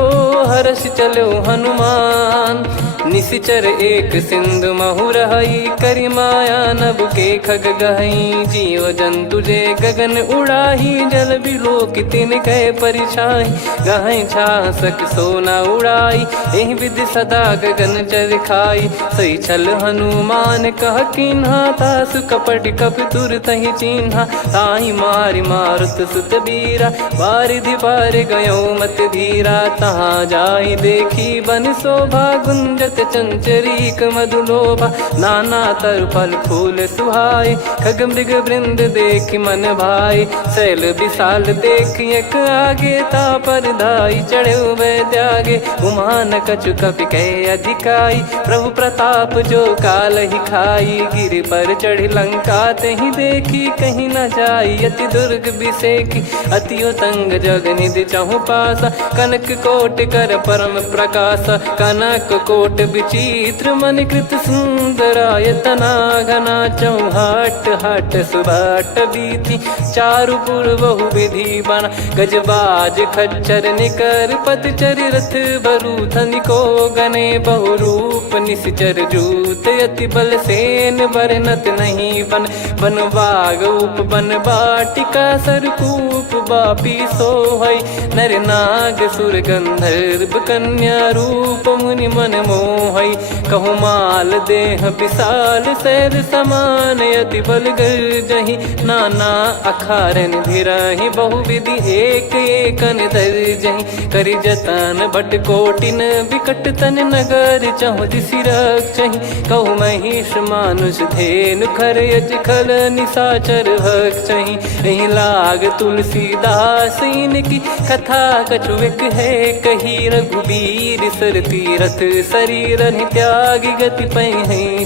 हर्ष चलो हनुमान। निशिचर एक सिंधु महु रहई, करि माया नभ के खग गहई। जीव जंतु जे गगन उड़ाही, जल बिलोक तिन कह परिछाई। गहई छासक सोना उड़ाई, एहि विधि सदा गगन चर खाई। सही छल हनुमान कह कीन्हा, तासु कपट कपि तुर तहि चिन्हा। ताहि मारि मारुत सुत बीरा, बारिधि पार गयो मत धीरा। तहाँ जाई देखी बन शोभा, गुंजत चंचरीक मधुलोभा। नाना तरु फल फूल सुहाए, खग मृग वृंद देख मन भाई। शैल विशाल देख एक आगे, तापर धाई चढ़े वै त्यागे। उमान कछु कपि कह अधिकाई, प्रभु प्रताप जो काल ही खाई। गिर पर चढ़ी लंका तहि देखी, कहीं न जाई अति दुर्ग बिसेखी। अति उतंग जग निधि चहु पासा, कनक कोट कर परम प्रकाशा। कनक कोट विचित्र मन कृत सुंदरायतना। घना चौहाट हाट सुबाट बीथी, चारु पुर बहु विधि बना। गजबाज खच्चर निकर पतचर, रथ बरु धनिको गने। बहु रूप निश्चर जूत, अति बल सेन बरनत नहीं बन। बन बाग उप बन बाटिका, सरकूप बापी सोहई। नर नाग सुर गंधर्व कन्या, रूप मुनि मन मोहई। कहु माल देह विशाल, शैल समान अति बल गर्जहि। नाना अखारन भिरहि, बहु विधि एक एकन दर्जहि। करि जतन भट कोटिन, विकट तन नगर चहु दिसि रक्षहि। कहु महिष मानुष धेनु, खर यज खल निशाचर भक्षहि। एहि लाग तुलसीदास इनकी, कथा कछु एक है कही। रघुबीर सर तीरथ शरीर, त्यागी गति पै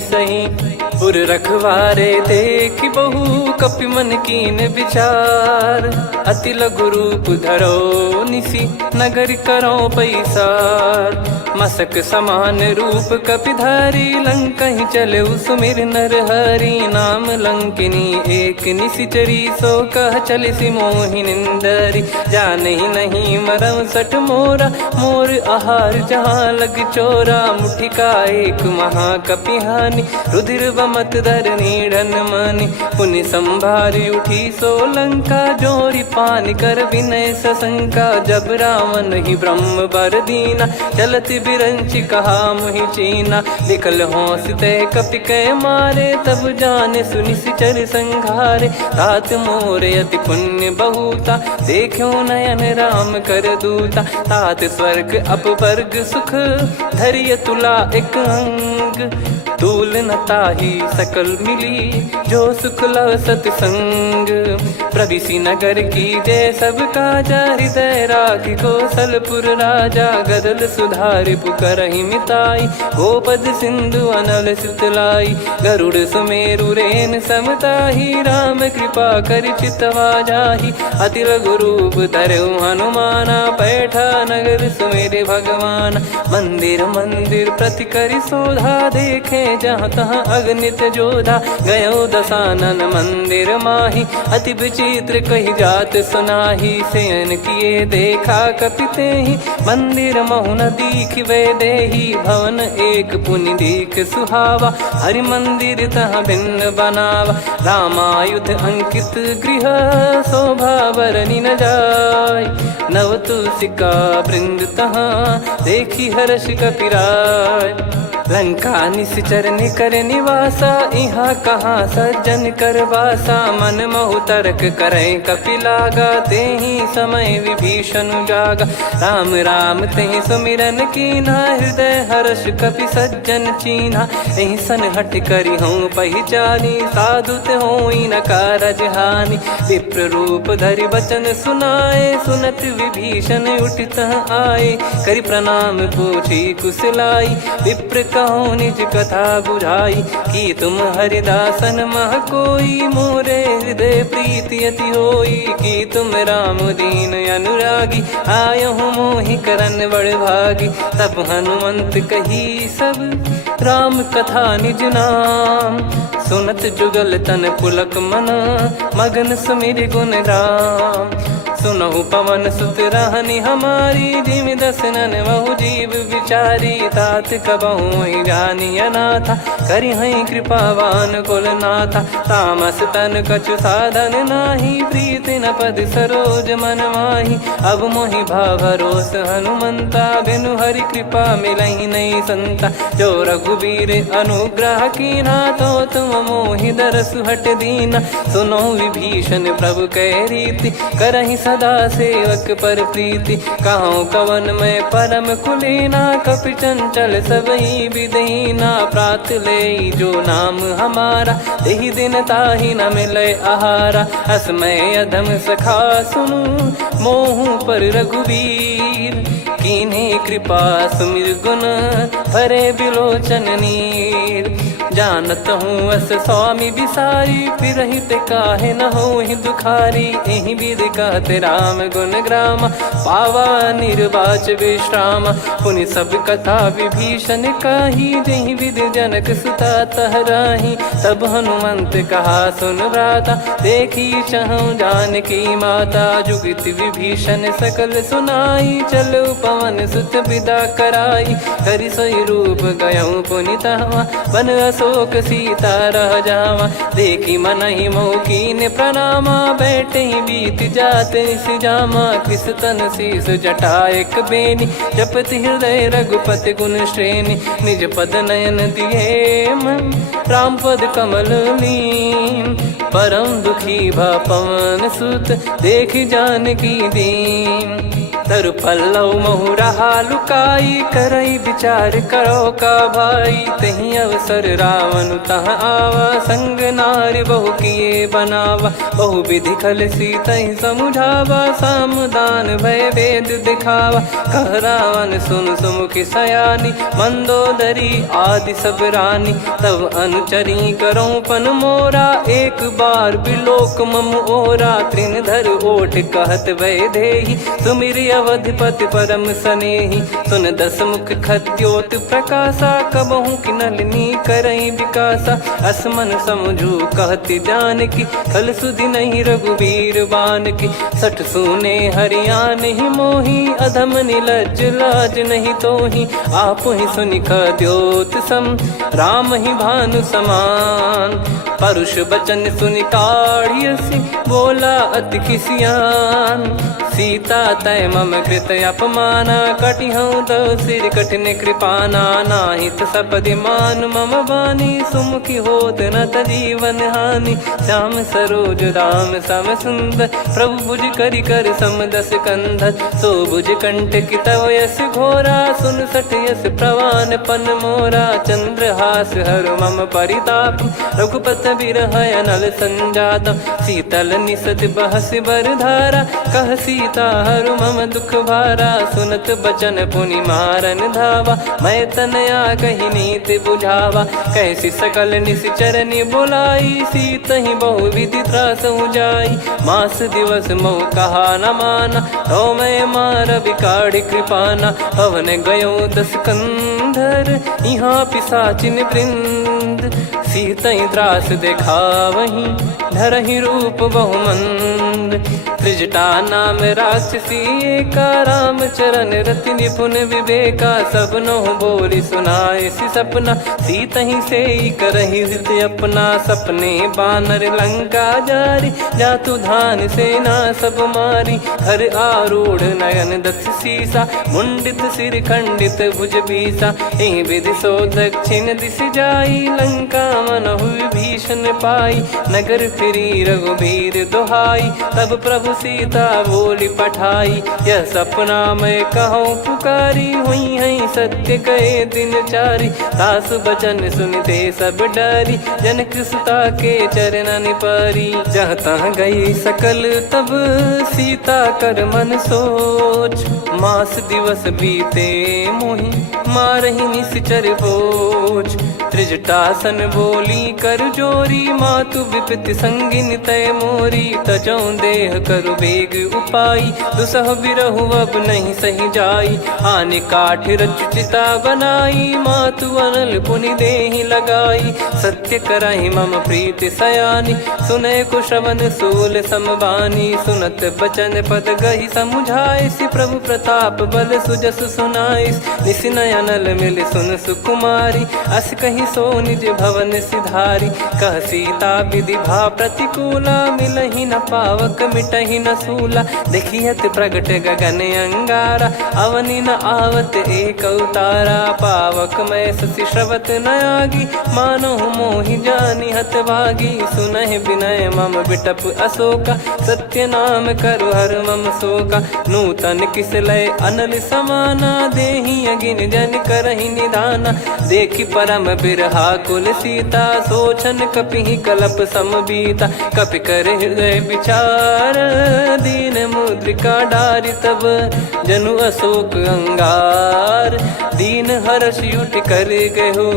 सही। पुर रखवारे देख बहु, कपि मन कीन विचार। अति लघु रूप धरो निसी, नगर करो पैसार। मसक समान रूप कपि धारी, लंकहि चले सुमिर नर हरि। नाम लंकिनी एक निशिचरी, सो कह चलिसि मोहि निंदरी। जानहि नहीं मरम सठ मोरा, मोर आहार जहाँ लग चोरा। मुठिका एक महाकपि हानि, रुधिर बमत धरनी ढन मनि पुनि संभारी उठी सोलंका जोरी पानी कर विनय सशंका जब रावण ही ब्रह्म बर दीना चलत बिरंची कहा मुहि चीना निकल होंस ते कपि कै मारे तब जाने सुनि सिचर संघारे तात मोरे अति पुण्य बहुता देखो नयन राम कर दूता तात स्वर्ग अपवर्ग सुख धरिय तुला एक अंग तूल न ताही सकल मिली जो सुख लव सतसंग प्रविसी नगर की जय सब काजा हृदय राखी कौशलपुर राजा गदल सुधारि पुकरहि मिताई गोपद सिंधु अनल सितलाई गरुड़ सुमेरु रेन समताही राम कृपा कर चितवा जाही अति लघु रूप धरऊ हनुमाना बैठा नगर सुमेरे भगवान मंदिर मंदिर प्रति करि शोधा देखे जहाँ तहाँ अगणित जोधा गयो दशानन मंदिर माही अति विचित्र कही जात सुनाही सेन किए देखा कपिते ही मंदिर महु न दीख वे देही भवन एक पुनि दीख सुहावा हरि मंदिर तहाँ भिन्न बनावा रामायुध अंकित गृह शोभा बरनी न जाय नव तुलसी का वृंद तहाँ देखी हर्ष कपिराय लंका निश्चर निकर निवासा यहाँ कहाँ सज्जन कर वासा मन महु तर्क करे कपिलागा ते ही समय विभीषण जागा राम राम ते सुमिरन कीना हृदय हर्ष कपि सज्जन चीन्हा यही सन हट करी हूँ पहचानी साधु ते होई न कारज हानि विप्र रूप धरि वचन सुनाए सुनत विभीषण उठित आए करि प्रणाम पूछी कुशलाई विप्र कहो निज कथा बुझाई कि तुम हरिदासन मह कोई मोरे हृदय प्रीति अति होई कि तुम राम दीन अनुरागी आयहु मोहि करन बड़ भागी तब हनुमंत कही सब राम कथा निज नाम सुनत जुगल तन पुलक मन मगन सुमिर गुण राम सुनहु पवन सुत रहनी हमारी जिमि दसनन बहु जीव विचारी तात कबहु ही जानी अनाथा करि हई कृपावान कुल नाथा तामस तन कछु साधन नाही प्रीति न पद सरोज मन माही अब मोहि भाव भरोस हनुमंता बिनु हरि कृपा मिलहि नहीं संता जो रघुबीर अनुग्रह कीना तो तुम मोहि दरस हट दीना सुनो विभीषण प्रभु कह रीति करहि सदा सेवक पर प्रीति कहूँ कवन में परम कुलीना कपि चंचल सबही विदहीना प्रात ले जो नाम हमारा यही दिन ताहि न मिले आहारा असमय अधम सखा सुनु मोहु पर रघुवीर कीन्हे कृपा सुमिर गुण भरे बिलोचन नीर जानत हूँ अस स्वामी बिसारी फिर हित काहे न हो ही दुखारी यही विध कहते राम गुण ग्राम पावा निर्वाच विश्राम पुनि सब कथा विभीषण काही जही विध जनक सुता तहराही तब हनुमंत कहा सुन भ्राता देखी चहु जानकी माता जुगित विभीषण सकल सुनाई चलो पवन सुत विदा कराई करि सोई रूप गयऊँ पुनि तहवा बन अशोक सीता रह जावा देखी मन ही मौकीन प्रणामा बैठे ही बीत जाते जामा कृष तन शीस जटा एक बेनी जपति हृदय रघुपति गुण श्रेणी निज पद नयन दिए मन राम पद कमल लीन परम दुखी भा पवन सुत देखी जानकी दीन तरु पल्लव महु रहा लुकाई करई विचार करो का भाई तही अवसर रावण तह आवा संग नारी बहु किए बनावा बहु विधि खल सीतहि समुझावा सामदान भय वेद दिखावा कह रावण सुन सुमुखी सयानी मंदोदरी आदि सब रानी तब अनुचरी करो पन मोरा एक बार बिलोक मम ओरा तृण धर ओट कहत वै देहि सुमिर अवधिपति परम सनेही। सुन दस मुख खद्योत प्रकाशा, कबहू की नलिनी करई विकासा। असमन समझू कहती जान की, खल सुधि नहीं रघुबीर बान की। सठ सुने हरियाण ही मोही, अधम निलज लाज नहीं तोही। आप ही सुनि खद्योत सम, राम ही भानु समान। परुष बचन सुनि काढ़ियसि, बोला अति किसियान। सीता तय मम कृत अपमाना, कटिहऊँ तो सिर कठिन कृपाना। नाहित सपदि मान मम बानी, सुमुखी होत न जीवन हानि। श्याम सरोज राम सम सुंदर, प्रभु भुज करि कर सम दस कंधर। सो भुज कंठ की तव यस घोरा, सुन सठ यस प्रवान पन मोरा। चंद्रहास हर मम परिताप, रघुपत बिरह अनल संजात। शीतल निसत बहस बर धारा, कह सीता हरु मम दुख भारा। सुनत बचन पुनि मारन धावा, मैं तनया कही नीति बुझावा। कैसी सकल निश्चरनि बुलाई, सीत ही बहु विधि त्रास जाई। मास दिवस मोह कहा न माना, तो मैं मार बिकाढ़ी कृपाना। पवन गयो दस कंधर, यहाँ पिशाचिन वृंद। सीतहि त्रास देखावहीं, धरहि रूप बहुमंद। त्रिजटा नाम राक्षसी एका, राम चरण रति निपुण विवेका। सबनो बोली सुनाए सि सपना, सीतहि सेई करहि हृद अपना। सपने बानर लंका जारी, जातु धान सेना सब मारी। हर आरूढ़ नयन दस सीसा, मुंडित सिर खंडित भुज बीसा। एहि विधि सो दक्षिण दिश जाई, लंका मनहु भीषण पाई। नगर फिरी रघुबीर दुहाई, तब प्रभु सीता बोली पठाई। यह सपना मैं कहूँ पुकारी, हुई है सत्य कहे दिन चारी। सासु बचन सुनते सब डरी, जनक सुता के चरण परी। जहाँ तहाँ गई सकल तब, सीता कर मन सोच। मास दिवस बीते मोहि, मारहि निश्चर बोझ। त्रिजटासन बोली कर जोरी, मातु विपति संगिन तय मोरी। तजौ देह करु बेग उपाई, दुसह बिरहु अब नहीं सही जाई। आने काठ रचु चिता बनाई, मातु अनल पुनि देहि लगाई। सत्य करहि मम प्रीति सयानी, सुनय को श्रवण सूल समबानी। सुनत बचन पद गहि समुझाइसि, प्रभु प्रताप बल सुजस सुनाइस। निसिनय अनल मिल सुन सुकुमारी, अस कहि सो निज भवन सिधारी। कह सीता विधि भा प्रतिकूला, मिलहि न पावक मिटहि न सूला। देखियत प्रगट गगन अंगारा, अवनि न आवत एक अवतारा। पावक मैं ससि श्रवत न आगी, मानो मोहि जानि हत भागी। सुनहि विनय मम बिटप अशोका, सत्य नाम करु हर मम शोका। नूतन किस लय अनल समाना, देहि अगिन जन करहि निधाना। देखि परम बिरहा कुल सीता, सोचन कपिहि कलप समबीता। कपि कर हृदय विचार, दीन मुद्रिका डारि तब। जनु अशोक अंगार, दीन हर्ष उठ कर गहु।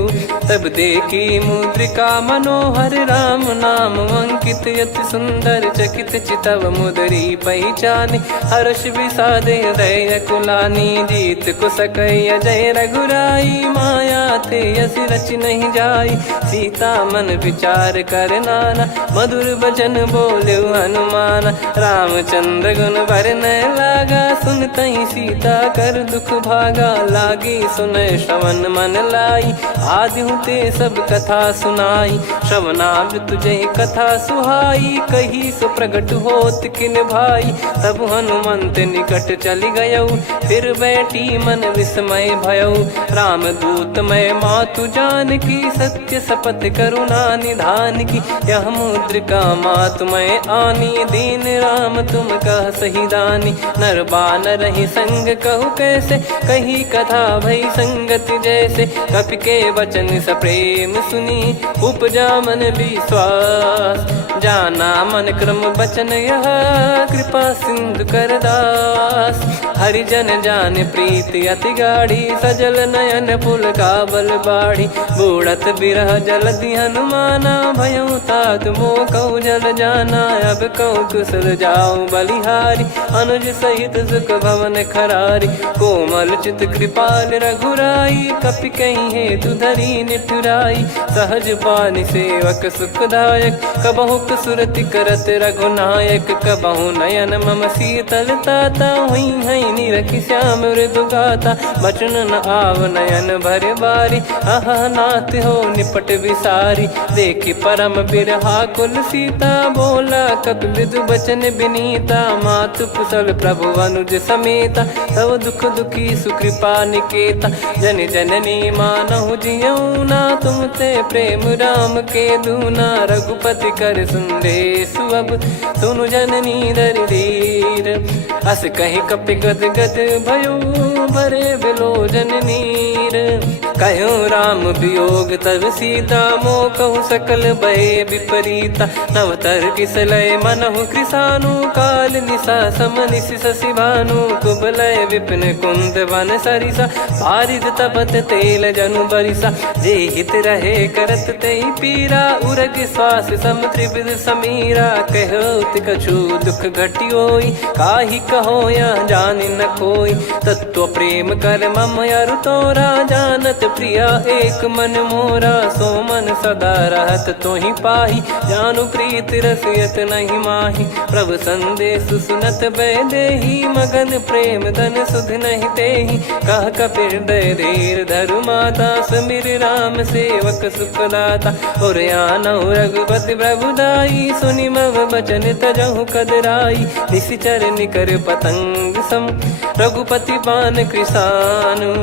तब देखी मुद्रिका मनोहर, राम नाम अंकित अति सुंदर। चकित चितव मुदरी पहचानी, हर्ष विषाद हृदय कुलानी। जीत को सकय जय रघुराई, माया थे यसी रच नहीं जाई। सीता मन विचार कर नाना, मधुर बचन बोले हनुमान। रामचंद्र गुण बरनय लागा, सुनतहि सीता कर दुख भागा। लागी सुनय श्रवण मन लाई, आदिहु ते सब कथा सुनाई। श्रवणाब तुझे कथा सुहाई, कही सो प्रगट होत किन भाई। तब हनुमंत निकट चली गयौ, फिर बैठी मन विस्मय भयौ। राम दूत मैं मातु जान की, सत्य शपथ करुणा निधान की। यह मुद्रिका मातु मैं आनी, दीन राम तुम कह सही दानी। नर बानर ही संग कहु कैसे, कही कथा भई संगति जैसे। कपि के वचन सप्रेम सुनी, उपजा मन विश्वास। जाना मन क्रम बचन यह, कृपा सिंधु कर दास। हरिजन जान प्रीति अति गाढ़ी, सजल नयन पुल काबल बाढ़ी। बूढ़त बिरह जलधि हनुमाना, भयउ तात मोह कहु जल जाना। अब कहु कुशल जाऊं बलिहारी, अनुज सहित सुख भवन खरारी। कोमल चित कृपाल रघुराई, कपि कहीं हेतु धरी निठुराई। सहज पानि सेवक सुखदायक, कबहु सुरति करत रघुनायक। कबहु नयन मम शीतलता, हुई हई निरखि श्याम मृदु गाता। बचन न आव नयन भर बारी, आहा नाथ हो निपट विसारी। देखि परम बिरहा कुल सीता, बोला कपि मृदु बचन बिनीता। मातु कुशल प्रभु अनुज समेता, तव दुख दुखी सुकृपा निकेता। जन जननी मानहु जियऊ ना, तुम ते प्रेम राम के दूना। रघुपति कर संदेशु अब, सुनु जननी दर धीर। अस कहि कपि गद गद भयो, भरे बिलोचन नीर। कहूँ राम वियोग तब सीता, मोह कहूँ सकल भय विपरीता। नवतर किसलय मनहु कृसानु, काल निशा समनिशि शशि भानु। कुबलय विपिन कुंद वन सरिसा, पारिद तपत तेल जनु बरिसा। जे हित रहे करत तेहि पीरा, उरग श्वास सम त्रिविध समीरा। कहत कछु दुख घटियोई, काहि कहो या जानि न कोई। तत्व प्रेम कर मम अरु तोरा, जानत प्रिया एक मन मोरा। सो मन सदा रहत तोहि पाही, जानु प्रीत रसियत नहीं माही। प्रभु संदेश सुनत बैदेही, मगन प्रेम धन सुध नहीं तेहि। कह कपिर दय धीर धरु माता, सुमिर राम सेवक सुखदाता। और आनहु रघुपति प्रभु दाई, सुनि मव बचन तजहु कदराई। निशिचर निकर पतंग सम, रघुपति पान कृसानु।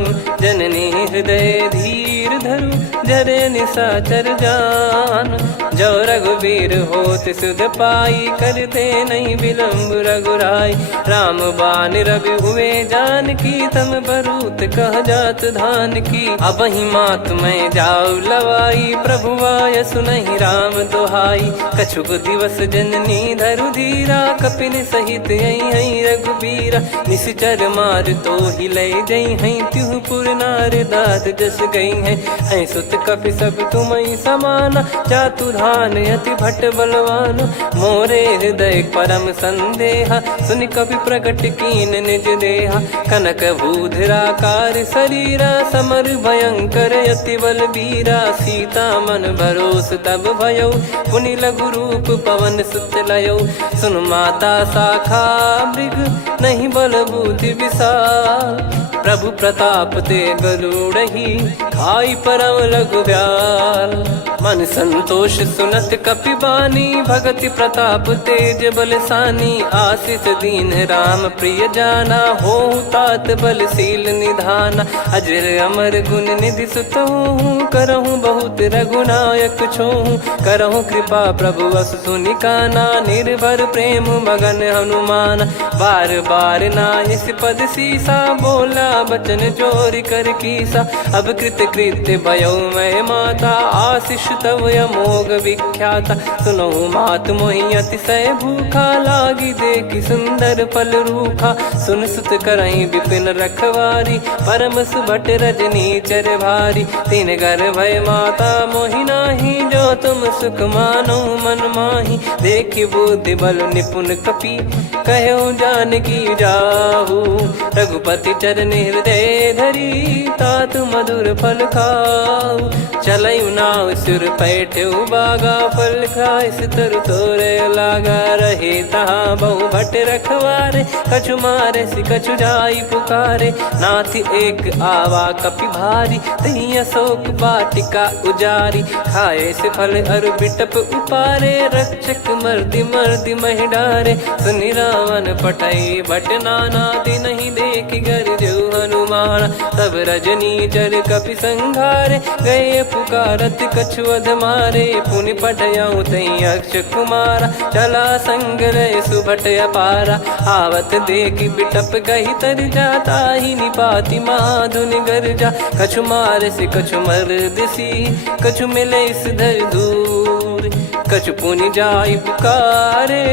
जननी हृदय धीर धरु, जरे निशाचर जान। जो रघुवीर होत सुध पाई, करते नहीं विलम्ब रघुराई। राम बान रवि हुए जानकी, तम बरूत कह जात धान की। अब ही मात मैं जाऊ लवाई, प्रभु आय सुनहि राम दोहाई। कछुक दिवस जननी धरु धीरा, कपिन सहित यही रघुबीरा। निश्चर मार तो ही ले जई हैं, त्यों पुर नार दाद जस गई हैं। सुत कपि सब तुमहि समाना, चातुधान अति भट्ट बलवान। मोरे हृदय परम संदेहा, सुन कपि प्रकट कीन निज देहा। कनक भूधराकार शरीरा, समर भयंकर अति बलबीरा। सीता मन भरोस तब भयउ, पुनि लघु रूप पवन सुत लयउ। सुन माता शाखा मृग, नहीं बल बुद्धि विशाल। प्रभु प्रताप ते गरुड़हि, खाई परम लघु ब्याल। मन संतोष सुनत कपि बानी, भगति प्रताप तेज बलसानी। आशीष दीन राम प्रिय जाना, होहु तात बलशील निधाना। अजर अमर गुण निधि सुतहु, करहु बहुत रघुनायक छोहु। करहु कृपा प्रभु अस सुनि काना, निर्भर प्रेम मगन हनुमान। बार बार नायस पद सीसा, बोला बचन चोरी कर कीसा। अब कृत कृत्य भयो मैं माता, आशीष तव अमोघ विख्याता। सुनहु मात मोहि अतिशय भूखा, लागी देखि सुंदर फल रूखा। सुन सुत करहि विपिन रखवारी, परम सुभट रजनी चर भारी। तीन घर भय माता मोहि नाही, जो तुम सुख मानो मन माही। देखि बुद्धि बल निपुण कपि, कहु जानकी जाहु। रघुपति चरण हृदय धरी, तात मधुर फल खाऊ। चलऊ नाव सुर पैठऊ बागा, फल खाइस तरु तोरे लागा। रहे तहाँ बहु भट रखवारे, कछु मारे सि कछु जाई पुकारे। नाथ एक आवा कपि भारी, तही अशोक वाटिका उजारी। खाए से फल अरु बिटप उपारे, रक्षक मर्दि मर्दि महि डारे। सुनि रावण पटई भट नाना, तिनहि देखि गरजऊ हनुमान। तब रजनी चर कपि संघारे, गए पुकारत कछु अध मारे। पुनि पटयऊ तई अक्ष कुमारा, चला संग रहे सुभट अपारा। आवत देखि बिटप गही तर जाता, ही निपाति माधुन गर्जा। कछु मार से कछु मर्द सी, कछु मिले इस धर दूर। कछु पुनि जाई पुकारे,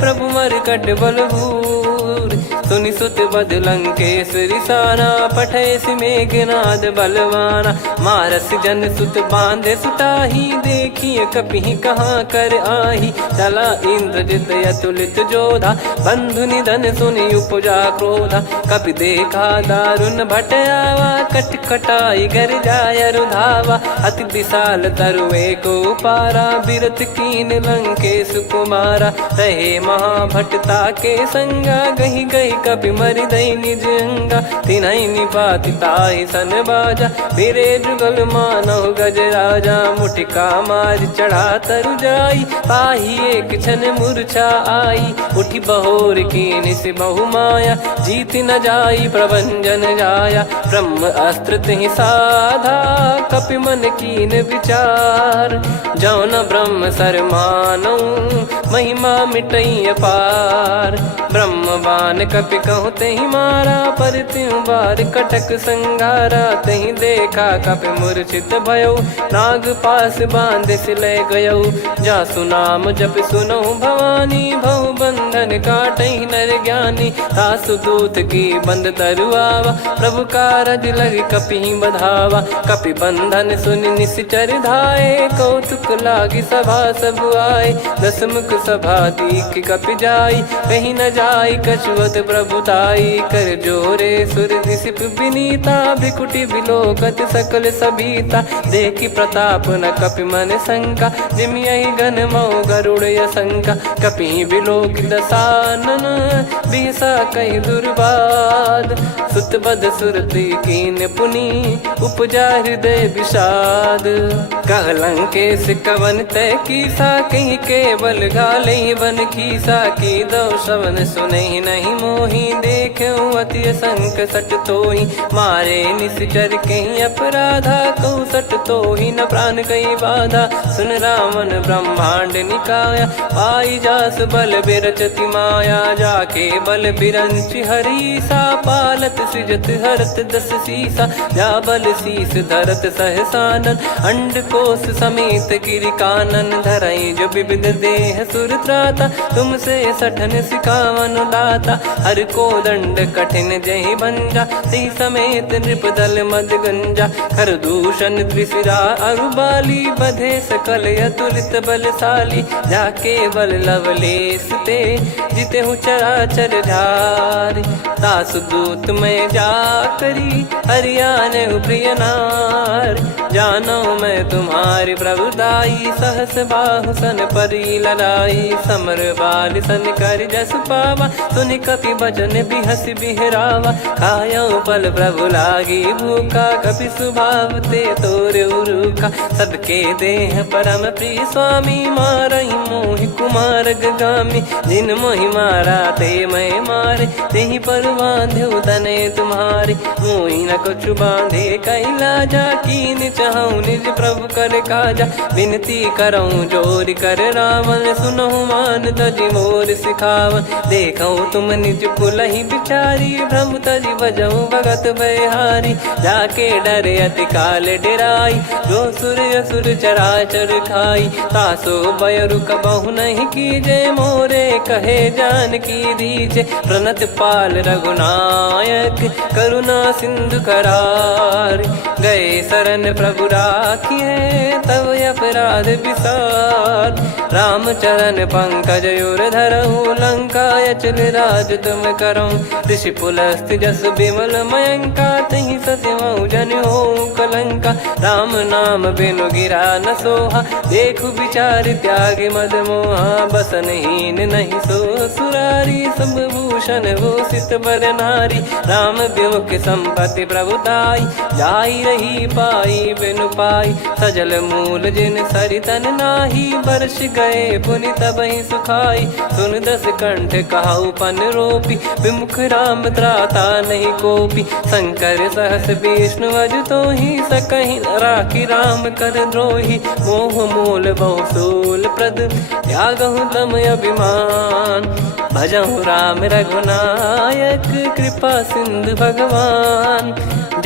प्रभु मर कट बलभूर। सुनि सुत बद लंकेश्वरी साना, पठैसि मेघनाद बलवाना। मारस जन सुत बांधे सुताही, देखिए कपिहि कहाँ कर आही। चला इंद्रजित अतुलित जोधा, बंधु निधन सुनि उपजा क्रोधा। कपि देखा दारुण भट आवा, कट कटाई घर जाय रुधावा। अति विशाल तरुए को पारा, बिरत कीन लंकेश कुमारा। रहे महाभटता के संगा, गही गही कपि मरि दई निज अंगा। तिन्हि निपाति ताहि सन बाजा, बिरे जुगल मानव गज राजा। मुटिका मार चढ़ा तरु जाई, पाही एक क्षण मूर्छा आई। उठी बहोर कीन से बहु माया, जीत न जाई प्रभंजन जाया। ब्रह्म अस्त्र तिहि साधा, कपि मन कीन विचार। जौ न ब्रह्म सर मानौ, महिमा मिटई अपार। ब्रह्म बान कपि कहु तेहि मारा, पर त्यों बार कटक संगारा। तेहि देखा कपि मूर्छित भयौ, नाग पास बांध सिले गयौ। जासु नाम जप सुनौ भवानी, भव बंधन काटहि नर ज्ञानी। तासु दूत की बंद तरुआवा, प्रभु कारज लग कपि बधावा। कपि बंधन सुनि निश्चर धाये, कौतुक लागी सभा सब आए। दसमुख सभा दीख कपि जाई, कहीं न जाई कछुवत प्रभुताई। कर जोरे सुर दिसिप विनीता, भ्रिकुटि बिलोकत सकल सबीता। देखि प्रताप न कपि मन शंका, जिमियहि घन मऊ गरुड़ असंका। कपि बिलोक दसानन, बिहसा कहि दुर्बाद। सुत बद सुरति कीन पुनि, उपजा हृदय विषाद। कहलंकेश कवन तय कीसा, कहीं केवल घाले बन खीसा। की दो श्रवण सुनहि नहीं मोही, देखऊं अति संक सट तोहि। मारे निश्चर कहीं अपराधा, कहूँ सट तोहि न प्राण कहीं बाधा। सुन रावण ब्रह्मांड निकाया, पाई जास बल बिरचति माया। जाके बल बिरंच हरीसा, पालत सृजत हरत दस सीसा। जा बल शीस धरत सहसानन, अंड कोश समेत गिरि कानन। धरई जो विविध देह सुर त्राता, तुमसे सठन सिखावन दाता। हर को दंड कठिन जहि भंजा, ती समेत नृप दल मद गंजा। कर दूषण त्रिशिरा अरुबाली, बधे सकल अतुलित बलशाली। जाके बल लवलेस ते, जिते हूँ चराचर झारी। दास दूत में जा करी, हरियाने प्रिय नार। जानो मैं तुम्हारी प्रभुताई, सहस बाहु सन परी लड़ाई। समर बाल सन कर जस पावा, सुनि कपि बचन बिहस बिहरावा। खायो पल प्रभु लागी भूखा, कपि स्वभाव ते तोर उरुखा। सबके देह परम प्रिय स्वामी, मारहि मोहि कुमार गगामी। जिन मोहि मारा ते मैं मारे, तेहि पर बांध्यो तने तुम्हारे। मोहि न कछु बांधे कैलाजा, कीन चाहूं निज प्रभु कर काजा। विनती करऊं जोरि कर रावण, सुनहु मान तजि मोर सिखावन। देखऊं तुम निज कुलहि बिचारी, भ्रम तजि बजऊं भगत बयहारी। जाके डरे अति काल डेराई, जो सुर असुर चराचर खाई। तासो बयरु कबहु नहीं कीजे, मोरे कहे जान की दीजे। प्रणत पाल रघुनायक, करुणा सिंधु करार। गए शरण प्रभु राखिए, तब अपराध विसार। राम चरण पंकज उर धरऊं, लंका अचल राज तुम करऊं। ऋषि पुलस्त्य जस विमल मयंका, तहि ससिमऊ जन होऊं कलंका। राम नाम बिनु गिरा न सोहा, देखु विचार त्याग मद मोहा। बसनहीन नहीं सो सुरारी, सब भूषण भूषित बर नारी। राम विमुख संपत्ति प्रभुताई, जाई रही पाई बिनु पाई। सजल मूल जिन सरितन नाही, बरस गए पुनि तबहि सुखाई। सुन दस कंठ कहाऊ पन रोपी, विमुख राम त्राता नहीं कोपी। शंकर सहस विष्णु अज तोहि, सकहि न राखी राम कर द्रोही। मोह मूल बहु सूल प्रद, त्यागहु तम अभिमान। भजहु राम रघुनायक, कृपा सिंधु भगवान।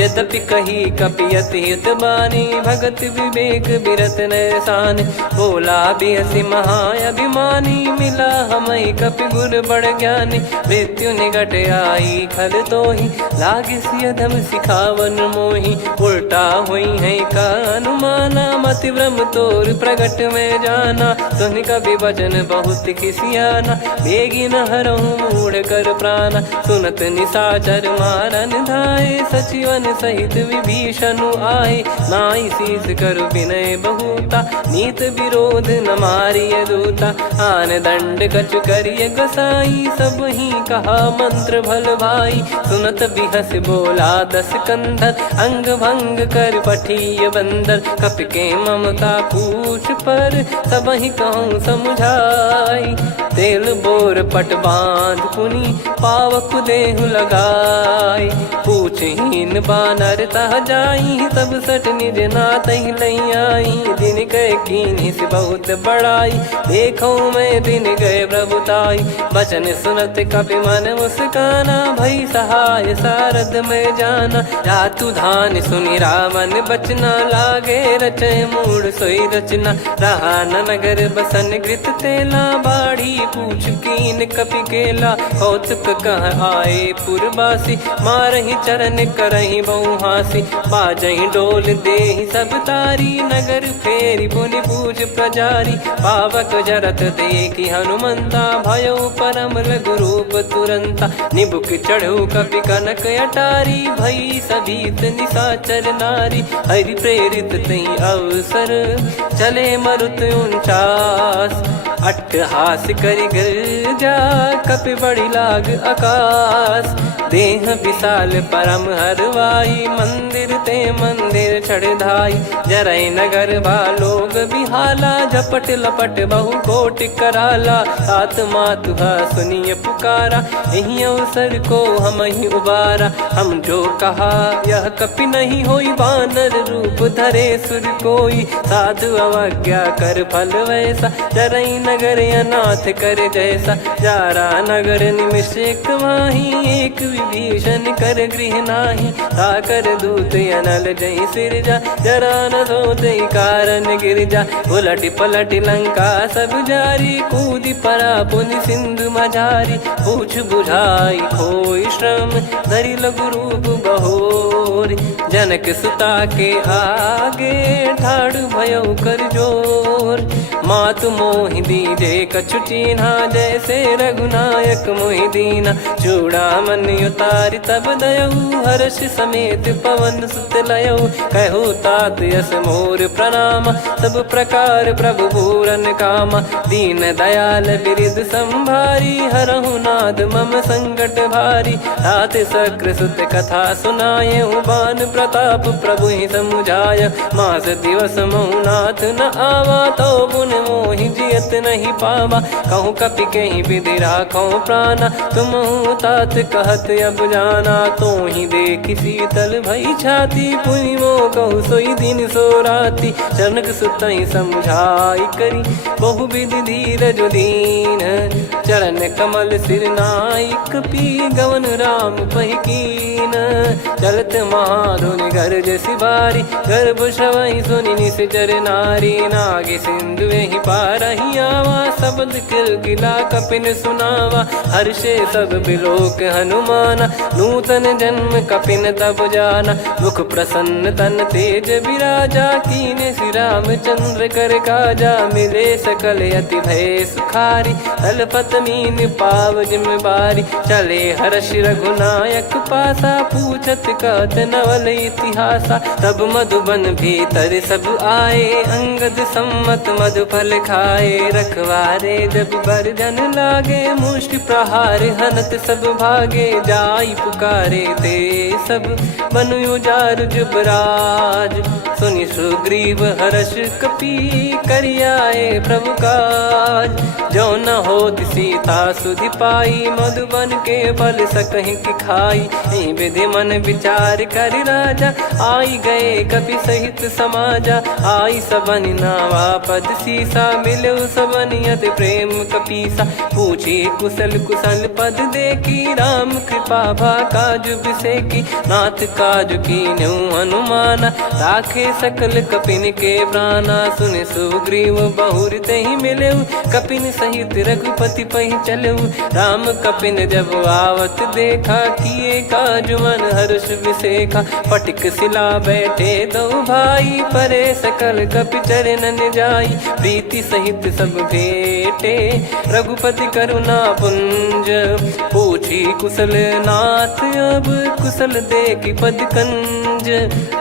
यद्यपि कही कपियत हित बानी भगत विवेक बिरत नैसान बोला बियसि महाअभिमानी मिला हमई कपि गुर बड़ ज्ञानी मृत्यु निकट आई खल तो ही लागिस अधम सिखावन मोही उल्टा हुई है का अनुमाना मति भ्रम तोर प्रगट में जाना सुन कवि वचन बहुत खिसियाना बेगी न हरहूँ मूढ़ कर प्राण सुनत निशाचर मारन धाये सचिवन सहित विभीषण आए नाई शीस कर विनय बहुता नीत विरोध न मारिय दूता आन दंड कछु करिय गोसाई सब ही कहा मंत्र भल भाई सुनत बिहस बोला दस कंधर अंग भंग कर पठिय बंदर कपि के ममता पूछ पर सब ही कहूँ समझाई तेल बोर पट बांध पुनी पावक देहु लगाई पूछहीन बानर तह जाई तब सट निज नाथ लई आई दिन गए कीनी से बहुत बड़ाई देखो मैं दिन गए प्रभुताई बचन सुनत कपि मन मुस्काना भई सहाय सारद में जाना जातु धान सुनि रामन बचना लागे रचय मूड सोई रचना रहा न नगर बसन कृत तेला बाढ़ी पूछ कीन कपि केला कौतुक कह आए पुरबासी मारहि चरण करहि बहुहासी बाजहि डोल देहि सब तारी नगर फेरी पुनि पूज प्रजारी पावक जरत देखि हनुमंता भयो परम लघु रूप तुरंता निबुक चढ़ऊ कपि कनक अटारी भई सभीत निशाचर नारी हरि प्रेरित तई अवसर चले मरुत 49 अट्टहास करि गिरजा कपि बड़ी लाग आकाश देह विशाल परम हरवाई मंदिर ते मंदिर चढ़ाई जरई नगर लोग बिहाला झपट लपट बहु कोट कराला सात मातुहा सुनिय पुकारा यही अवसर को हम ही उबारा हम जो कहा यह कपि नहीं होई वानर रूप धरे सुर कोई साधु अवज्ञा कर फल वैसा जरई नगर अनाथ कर जैसा जारा नगर निमिष एक माही एक विभीषण कर गृह नाही ताकर दूत अनल जय सिरजा जरा न सोते कारण गिरजा उलट पलट लंका सब जारी कूदी परा पुनि सिंधु मझारी पूछ बुझाई खोई श्रम धरि लघु रूप बहोरी जनक सुता के आगे ठाड़ भयो कर जोर मातु मोहि दीजे कछु चिन्हा जैसे रघुनायक मोहि दीना चूड़ामन उतारि तब दयऊ हर्ष समेत पवन सुत लयऊ कहु तात यस मोर प्रणाम सब प्रकार प्रभु पूरन कामा दीन दयाल बिरिद संभारी हरहु नाद मम संकट भारी तात सक्र सुत कथा सुनाये बान प्रताप प्रभु ही समुझाय मास दिवस मौनाथ न आवा तो पुन मोहि जियत नहीं पावा कहूँ कपि कहीं विधि राखो प्राणा तुम तात कहत अब जाना तो ही देख शीतल भई छाती पुनि मो कहु सोई दिन सो राती जनक सुतई समझाई करी बहु विधि धीरज दीन चरण कमल सिर नाइक पी गवन राम पहिकीन चलत महाधुनि गर्ज सिबारी गर्भ श्रवई सुनि निश्चर नारी नागे सिंधु ही पारही आवा शब्द किलकिला कपिन सुनावा हर्षे सब बिलोक हनुमाना नूतन जन्म कपिन तब जाना मुख प्रसन्न तन तेज विराजा कीने श्री रामचंद्र कर काजा मिले सकल अति भय सुखारी तलपत मीन पाव जिम्मेवारी चले हर्ष रघुनायक पासा पूछत कहत नवल इतिहासा तब मधुबन भीतर सब आए अंगद सम्मत मधु फल खाए रखवारे जब बरजन लागे मुष्टि प्रहार हनत सब भागे जाई पुकारे ते सब बनु उजार जुबराज सुनि सुग्रीव हर्ष कपि करियाए प्रभु काज जो न होत सीता सुधि पाई मधुबन के फल सकहि की खाई विधि मन विचार कर राजा आई गए कपि सहित समाजा आई सबन नावा पद सीसा मिलो सबन करत प्रेम कपीसा। पूछे कुशल कुशल पद देखी राम कृपा भा काज बिसेकी। नाथ काज कीन्हु हनुमाना राखे सकल कपिन के प्राणा। सुने सुग्रीव बहुर तेहि मिलेउ कपिन सहित रघुपति पहि चलेउ। राम कपिन जब आवत देखा किए काज मन हर्ष विसेखा। फटिक सिला बैठे दो भाई परे सकल कपि चरणन जाई। प्रीति सहित सब भेटे रघुपति करुणा पुंज। पूछी कुशल नाथ अब कुशल देखि पद कंज।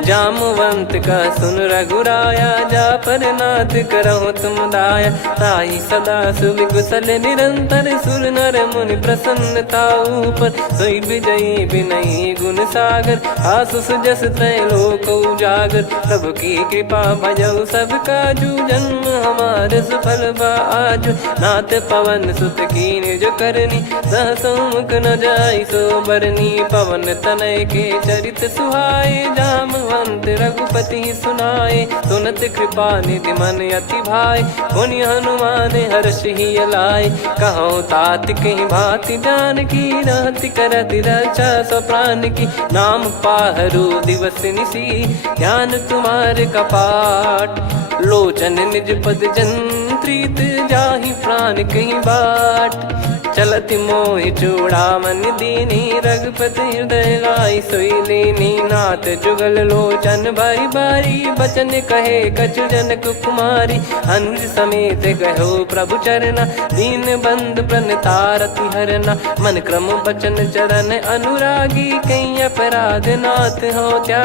जामवंत का सुन रघुराया जा पर नाथ करहु तुम दाया। ताहि सदा सुविकुशल निरंतर सुर नर मुनि प्रसन्नता ऊपर। सोई विजयी विनयी गुण सागर आसु सुजस त्रैलोक उजागर। प्रभु की कृपा भजऊ सब काजू जन्म हमारे सफल बा आजु। नाथ पवन सुत कीन्ह जो करनी सहसो मुख न जाई सो बरनी। पवन तनय के चरित सुहाए जामवंत रघुपति सुनाए। सुनत कृपा निधि मन अति भाई पुनि हनुमान हर्ष ही लाए। कहो तात कहीं भांति जानकी रहति करति रक्षा सो प्राण की। नाम पाहरु दिवस निसी ध्यान तुम्हारे कपाट। लोचन निज पद जंत्रित जाहि प्राण कहीं बाट। चलति मोहि चूड़ामन दीनी रघुपति हृदय लाई सोई लीनी। नाथ जुगल लोचन बारी बारी बचन कहे कछु जनक कुमारी। अनुज समेत गहो प्रभु चरना दीन बंद प्रणतारति हरना। मन क्रम बचन चरण अनुरागी कहीं अपराध नाथ हो त्या।